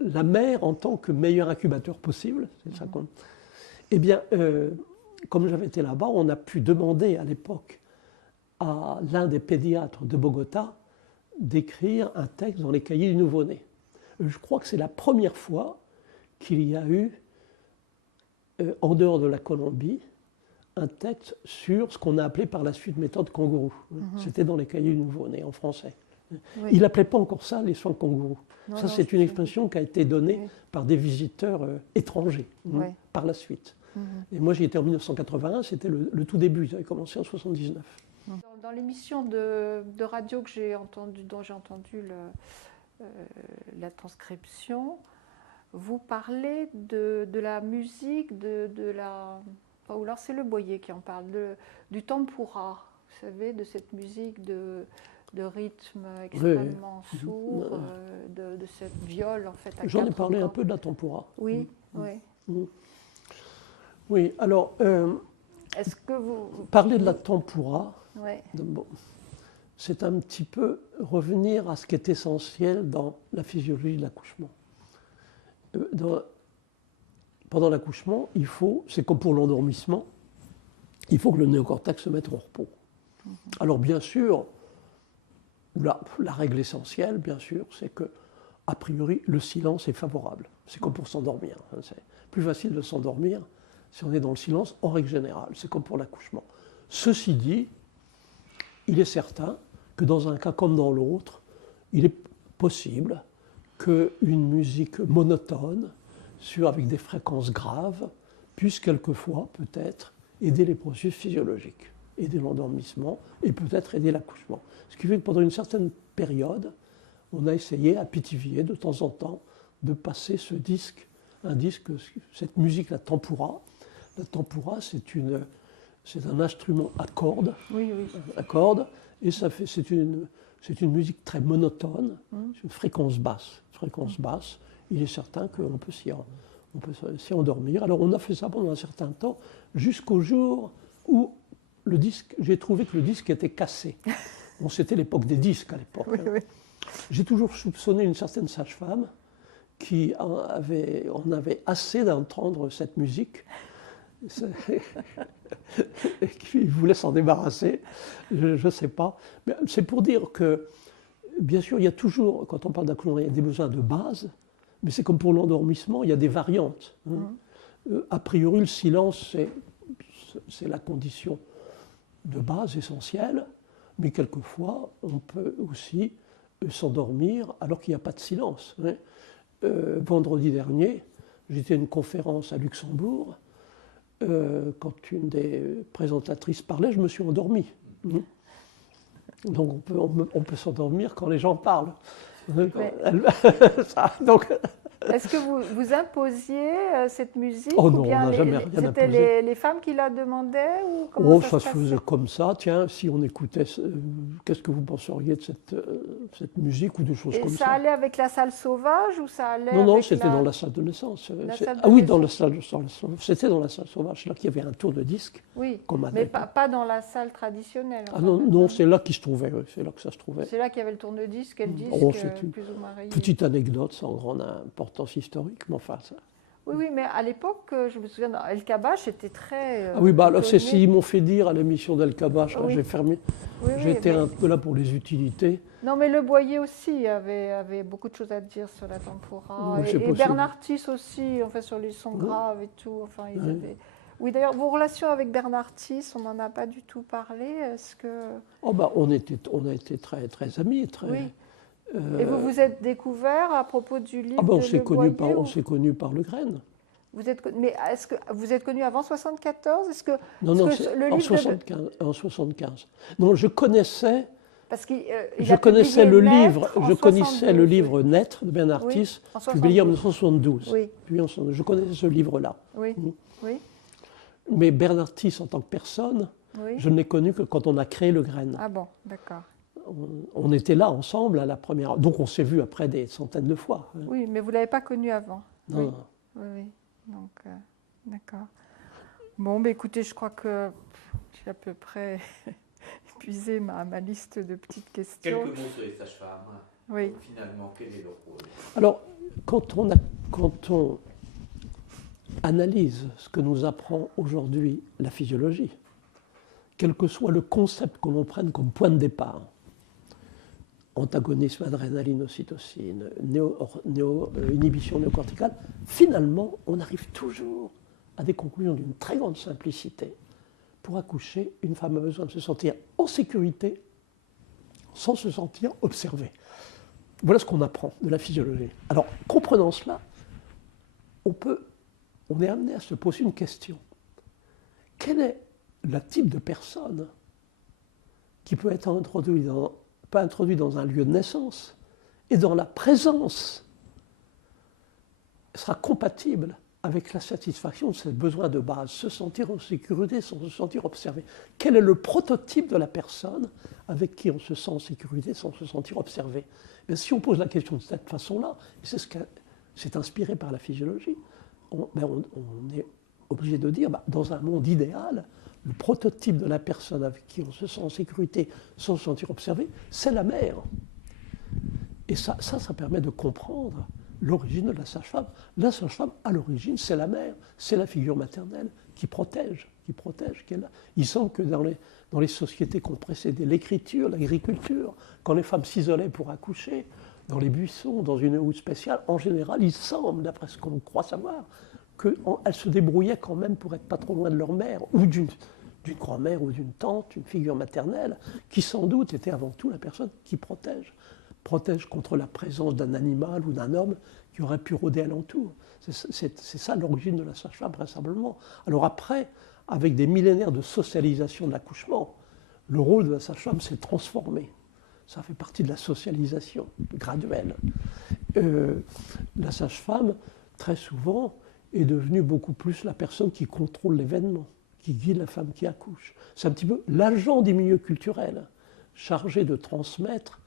la mère en tant que meilleur incubateur possible. C'est ça qu'on... Eh bien, comme j'avais été là-bas, on a pu demander à l'époque à l'un des pédiatres de Bogota d'écrire un texte dans les cahiers du nouveau-né. je crois que c'est la première fois qu'il y a eu, en dehors de la Colombie, un texte sur ce qu'on a appelé par la suite méthode kangourou. C'était dans les cahiers nouveau-nés en français. Oui. Il n'appelait pas encore ça les soins kangourous. Non, Ça, non, c'est une expression qui a été donnée Oui. par des visiteurs étrangers Oui. par la suite. Et moi, j'y étais en 1981, c'était le tout début, ça avait commencé en 1979. Dans l'émission de radio que j'ai entendu, dont j'ai entendu la transcription, vous parlez de la musique, de la... Ou alors c'est Le Boyer qui en parle, du tempura, vous savez, de cette musique de rythme extrêmement sourd, de cette viole en fait. J'en ai parlé un peu de la tempura. Oui, oui. Oui, alors, Est-ce que vous... parler de la tempura, Ouais. bon, c'est un petit peu revenir à ce qui est essentiel dans la physiologie de l'accouchement. Pendant l'accouchement, c'est comme pour l'endormissement, il faut que le néocortex se mette en repos. Alors bien sûr, la règle essentielle, bien sûr, c'est que, a priori, le silence est favorable. C'est comme pour s'endormir. C'est plus facile de s'endormir si on est dans le silence, en règle générale. C'est comme pour l'accouchement. Ceci dit, il est certain que dans un cas comme dans l'autre, il est possible qu'une musique monotone, avec des fréquences graves, puisse quelquefois, peut-être, aider les processus physiologiques, aider l'endormissement et peut-être aider l'accouchement. Ce qui fait que pendant une certaine période, on a essayé à Pithiviers, de temps en temps, de passer cette musique, la tempura. La tempura, c'est un instrument à cordes, et c'est une musique très monotone, c'est une fréquence basse. Il est certain qu'on peut s'y endormir. Alors on a fait ça pendant un certain temps, jusqu'au jour où j'ai trouvé que le disque était cassé. Bon, c'était l'époque des disques à l'époque. Oui. J'ai toujours soupçonné une certaine sage-femme qui en avait assez d'entendre cette musique et qui voulait s'en débarrasser. Je ne sais pas. Mais c'est pour dire que, bien sûr, il y a toujours, quand on parle d'accouchement, il y a des besoins de base, mais c'est comme pour l'endormissement, il y a des variantes. A priori, le silence, c'est la condition de base essentielle, mais quelquefois, on peut aussi s'endormir alors qu'il n'y a pas de silence. Vendredi dernier, j'étais à une conférence à Luxembourg. Quand une des présentatrices parlait, je me suis endormi. Donc on peut s'endormir quand les gens parlent. Est-ce que vous imposiez cette musique? Oh non, on n'a jamais rien imposé. C'était les femmes qui la demandaient ou comment ça se faisait comme ça. Tiens, si on écoutait, qu'est-ce que vous penseriez de cette musique ou de choses comme ça? Et ça allait avec la salle sauvage ou ça allait Non, avec c'était dans la salle de naissance. Oui, dans la salle c'était dans la salle sauvage. C'est là qu'il y avait un tour de disque. Oui, mais pas dans la salle traditionnelle. Non, c'est là qu'il se trouvait. C'est là que ça se trouvait. C'est là qu'il y avait le tourne-disque et le disque plus ou moins rayé. Petite anecdote sans grande importance historique, mais enfin ça. Oui, mais à l'époque, je me souviens, El Kabbach était très... c'est s'ils m'ont fait dire à l'émission d'El Kabbach, j'ai fermé. J'étais un peu là pour les utilités. Non, mais Le Boyer aussi avait beaucoup de choses à dire sur la tempura. Et Bernard Tiss aussi, sur les sons graves et tout. Ils avaient... Oui, d'ailleurs, vos relations avec Bernard Tiss, on n'en a pas du tout parlé. Est-ce que... on a été très, très amis. Oui. Et vous vous êtes découvert à propos du livre on de s'est Le Boyer, on s'est connus par Le Graine. Mais est-ce que vous êtes connus avant 74? Non, en 75. Non, je connaissais... Parce je connaissais le livre Naître de Bernard Tiss, publié en 1972. Oui. Je connaissais ce livre-là. Oui. Mais Bernard Tiss en tant que personne, je ne l'ai connu que quand on a créé Le Graine. Ah bon, d'accord. On était là ensemble à la première. Donc on s'est vu après des centaines de fois. Oui, mais vous ne l'avez pas connu avant. Non. Oui. Donc, d'accord. Bon, écoutez, je crois que j'ai à peu près épuisé ma liste de petites questions. Quelques mots sur les sages-femmes. Oui. Finalement, quel est leur rôle? Alors, quand on analyse ce que nous apprend aujourd'hui la physiologie, quel que soit le concept que l'on prenne comme point de départ, antagonisme adrénaline-ocytocine, inhibition néocorticale, finalement, on arrive toujours à des conclusions d'une très grande simplicité. Pour accoucher, une femme a besoin de se sentir en sécurité sans se sentir observée. Voilà ce qu'on apprend de la physiologie. Alors, comprenant cela, on est amené à se poser une question. Quel est le type de personne qui peut être introduit dans un lieu de naissance et dans la présence sera compatible avec la satisfaction de ses besoins de base, se sentir en sécurité sans se sentir observé. Quel est le prototype de la personne avec qui on se sent en sécurité sans se sentir observé? Mais si on pose la question de cette façon-là, et c'est ce qui c'est inspiré par la physiologie, on est obligé de dire, dans un monde idéal, le prototype de la personne avec qui on se sent en sécurité sans se sentir observé, c'est la mère. Et ça permet de comprendre l'origine de la sage-femme. La sage-femme, à l'origine, c'est la mère, c'est la figure maternelle qui protège. Il semble que dans les sociétés qui ont précédé l'écriture, l'agriculture, quand les femmes s'isolaient pour accoucher, dans les buissons, dans une hutte spéciale, en général, il semble, d'après ce qu'on croit savoir, qu'elles se débrouillaient quand même pour être pas trop loin de leur mère, ou d'une grand-mère ou d'une tante, une figure maternelle, qui sans doute était avant tout la personne qui protège contre la présence d'un animal ou d'un homme qui aurait pu rôder alentour. C'est ça l'origine de la sage-femme, vraisemblablement. Alors après, avec des millénaires de socialisation de l'accouchement, le rôle de la sage-femme s'est transformé. Ça fait partie de la socialisation graduelle. La sage-femme, très souvent, est devenue beaucoup plus la personne qui contrôle l'événement, qui guide la femme qui accouche. C'est un petit peu l'agent des milieux culturels, chargé de transmettre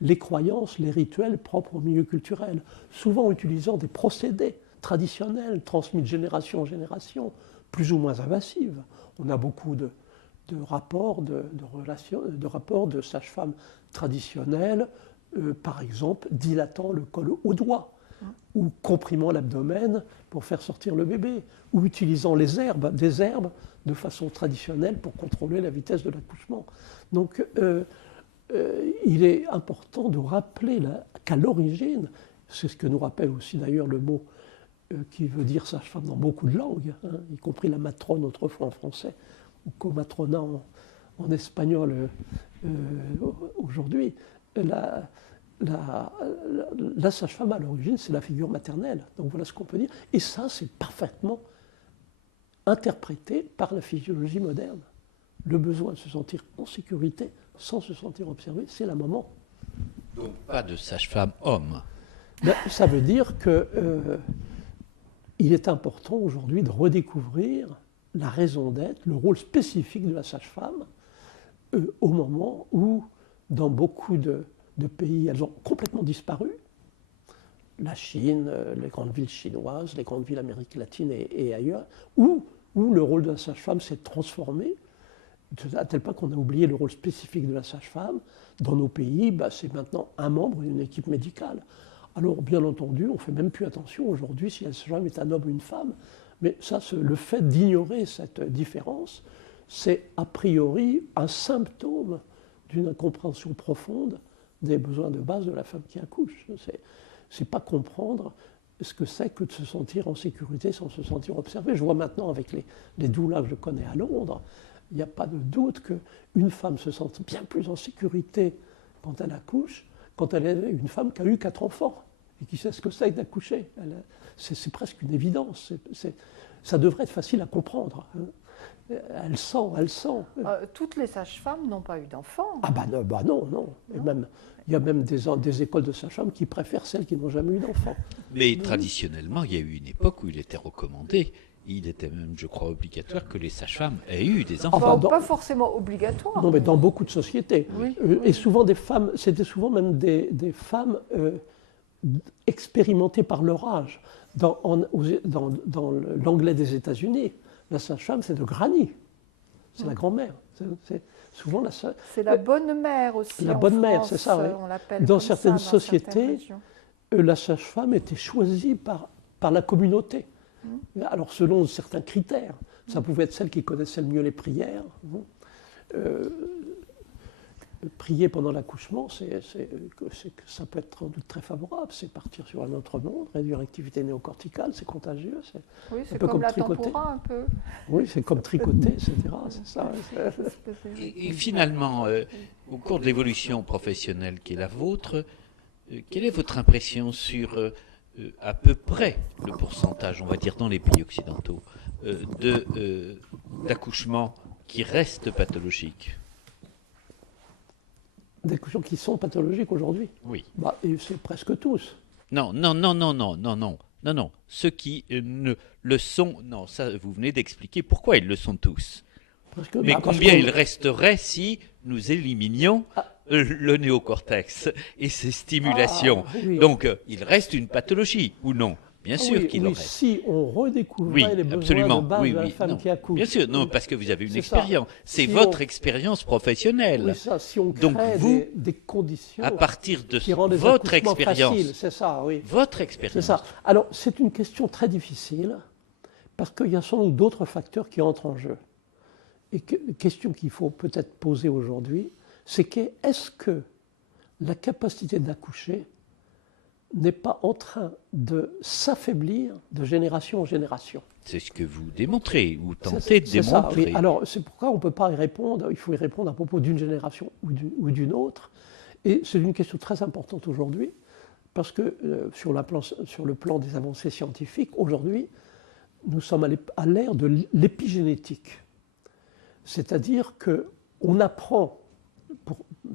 les croyances, les rituels propres au milieu culturel, souvent utilisant des procédés traditionnels transmis de génération en génération, plus ou moins invasives. On a beaucoup de rapports de sages-femmes traditionnelles, par exemple dilatant le col au doigt, ou comprimant l'abdomen pour faire sortir le bébé, ou utilisant des herbes de façon traditionnelle pour contrôler la vitesse de l'accouchement. Donc, il est important de rappeler qu'à l'origine, c'est ce que nous rappelle aussi d'ailleurs le mot qui veut dire sage-femme dans beaucoup de langues, y compris la matrone autrefois en français, ou comatrona en espagnol aujourd'hui. La sage-femme à l'origine, c'est la figure maternelle. Donc voilà ce qu'on peut dire. Et ça, c'est parfaitement interprété par la physiologie moderne. Le besoin de se sentir en sécurité sans se sentir observé, c'est la maman. Donc pas de sage-femme homme. Ça veut dire qu'il est important aujourd'hui de redécouvrir la raison d'être, le rôle spécifique de la sage-femme, au moment où, dans beaucoup de pays, elles ont complètement disparu. La Chine, les grandes villes chinoises, les grandes villes d'Amérique latine et ailleurs, où le rôle de la sage-femme s'est transformé, à tel point qu'on a oublié le rôle spécifique de la sage-femme. Dans nos pays, c'est maintenant un membre d'une équipe médicale. Alors, bien entendu, on ne fait même plus attention aujourd'hui si la sage-femme est un homme ou une femme. Mais ça, le fait d'ignorer cette différence, c'est a priori un symptôme d'une incompréhension profonde des besoins de base de la femme qui accouche. C'est pas comprendre ce que c'est que de se sentir en sécurité sans se sentir observé. Je vois maintenant avec les doulas que je connais à Londres, il n'y a pas de doute qu'une femme se sente bien plus en sécurité quand elle accouche, quand elle est une femme qui a eu 4 enfants et qui sait ce que c'est que d'accoucher. C'est presque une évidence. Ça devrait être facile à comprendre. Elle sent. Toutes les sages-femmes n'ont pas eu d'enfants. Ah non. Et même, il y a même des écoles de sages-femmes qui préfèrent celles qui n'ont jamais eu d'enfants. Mais traditionnellement, il y a eu une époque où il était recommandé, il était même, je crois, obligatoire que les sages-femmes aient eu des enfants. Pas forcément obligatoire. Non, mais dans beaucoup de sociétés. Oui. Et souvent des femmes, c'était souvent même des femmes expérimentées par leur âge. Dans l'anglais des États-Unis, la sage-femme, c'est de granny. C'est la grand-mère. C'est souvent c'est la bonne mère aussi. La en bonne mère, France, c'est ça. Oui. on l'appelle Dans comme certaines ça, dans sociétés, certaines régions. la sage-femme était choisie par la communauté. Alors, selon certains critères. Ça pouvait être celle qui connaissait le mieux les prières. prier pendant l'accouchement, ça peut être sans doute très favorable. C'est partir sur un autre monde, réduire l'activité néocorticale, c'est contagieux. Oui, c'est comme la tempora un peu. Oui, c'est comme tricoter, etc. C'est ça. Et finalement, au cours de l'évolution professionnelle qui est la vôtre, quelle est votre impression sur à peu près le pourcentage, on va dire dans les pays occidentaux, d'accouchements qui restent pathologiques? D'accouchements qui sont pathologiques aujourd'hui? Oui. Et c'est presque tous. Non. Ceux qui ne le sont, non, ça vous venez d'expliquer pourquoi ils le sont tous. Mais combien il resterait si nous éliminions le néocortex et ses stimulations? Oui. Donc, il reste une pathologie ou non? Bien sûr qu'il en reste. Si on redécouvrait les besoins de base de la femme qui accouche. Bien sûr, non, parce que vous avez une expérience. C'est votre expérience professionnelle. Oui, ça, si on crée donc vous, des conditions à partir de qui rendent votre expérience, c'est ça, oui. Votre expérience. C'est ça. Alors, c'est une question très difficile parce qu'il y a sans doute d'autres facteurs qui entrent en jeu. Et question qu'il faut peut-être poser aujourd'hui, c'est est-ce que la capacité d'accoucher n'est pas en train de s'affaiblir de génération en génération? C'est ce que vous démontrez, ou tentez de démontrer. Ça, oui. Alors, c'est pourquoi on ne peut pas y répondre, il faut y répondre à propos d'une génération ou d'une autre. Et c'est une question très importante aujourd'hui, parce que sur le plan des avancées scientifiques, aujourd'hui, nous sommes à l'ère de l'épigénétique. C'est-à-dire qu'on apprend,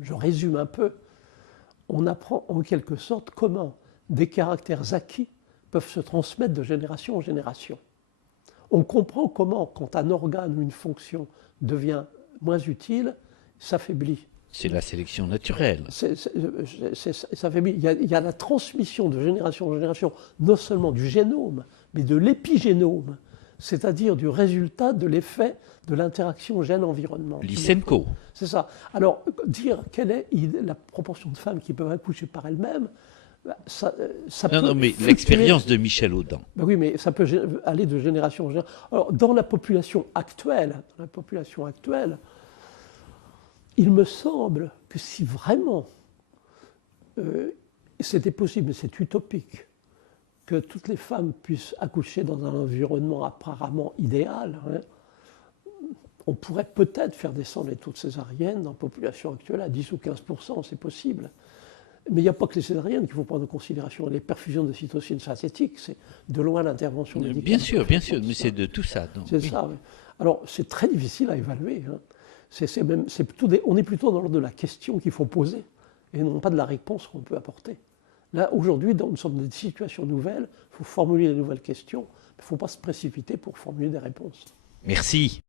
je résume un peu, on apprend en quelque sorte comment des caractères acquis peuvent se transmettre de génération en génération. On comprend comment, quand un organe ou une fonction devient moins utile, s'affaiblit. C'est la sélection naturelle. Il y a la transmission de génération en génération, non seulement du génome, mais de l'épigénome, c'est-à-dire du résultat de l'effet de l'interaction gène-environnement. Lysenko. C'est ça. Alors, dire quelle est la proportion de femmes qui peuvent accoucher par elles-mêmes, ça peut... Non, mais l'expérience de Michel Audin. Oui, mais ça peut aller de génération en génération. Alors, dans la population actuelle, il me semble que si vraiment c'était possible, mais c'est utopique, que toutes les femmes puissent accoucher dans un environnement apparemment idéal, on pourrait peut-être faire descendre les taux de césarienne dans la population actuelle à 10 ou 15%, c'est possible. Mais il n'y a pas que les césariennes qu'il faut prendre en considération. Les perfusions de cytosine synthétique, c'est de loin l'intervention médicale. Bien sûr, mais c'est de tout ça. C'est ça, oui. Alors, c'est très difficile à évaluer. On est plutôt dans l'ordre de la question qu'il faut poser, et non pas de la réponse qu'on peut apporter. Là, aujourd'hui, nous sommes dans des situations nouvelles, il faut formuler de nouvelles questions, il ne faut pas se précipiter pour formuler des réponses. Merci.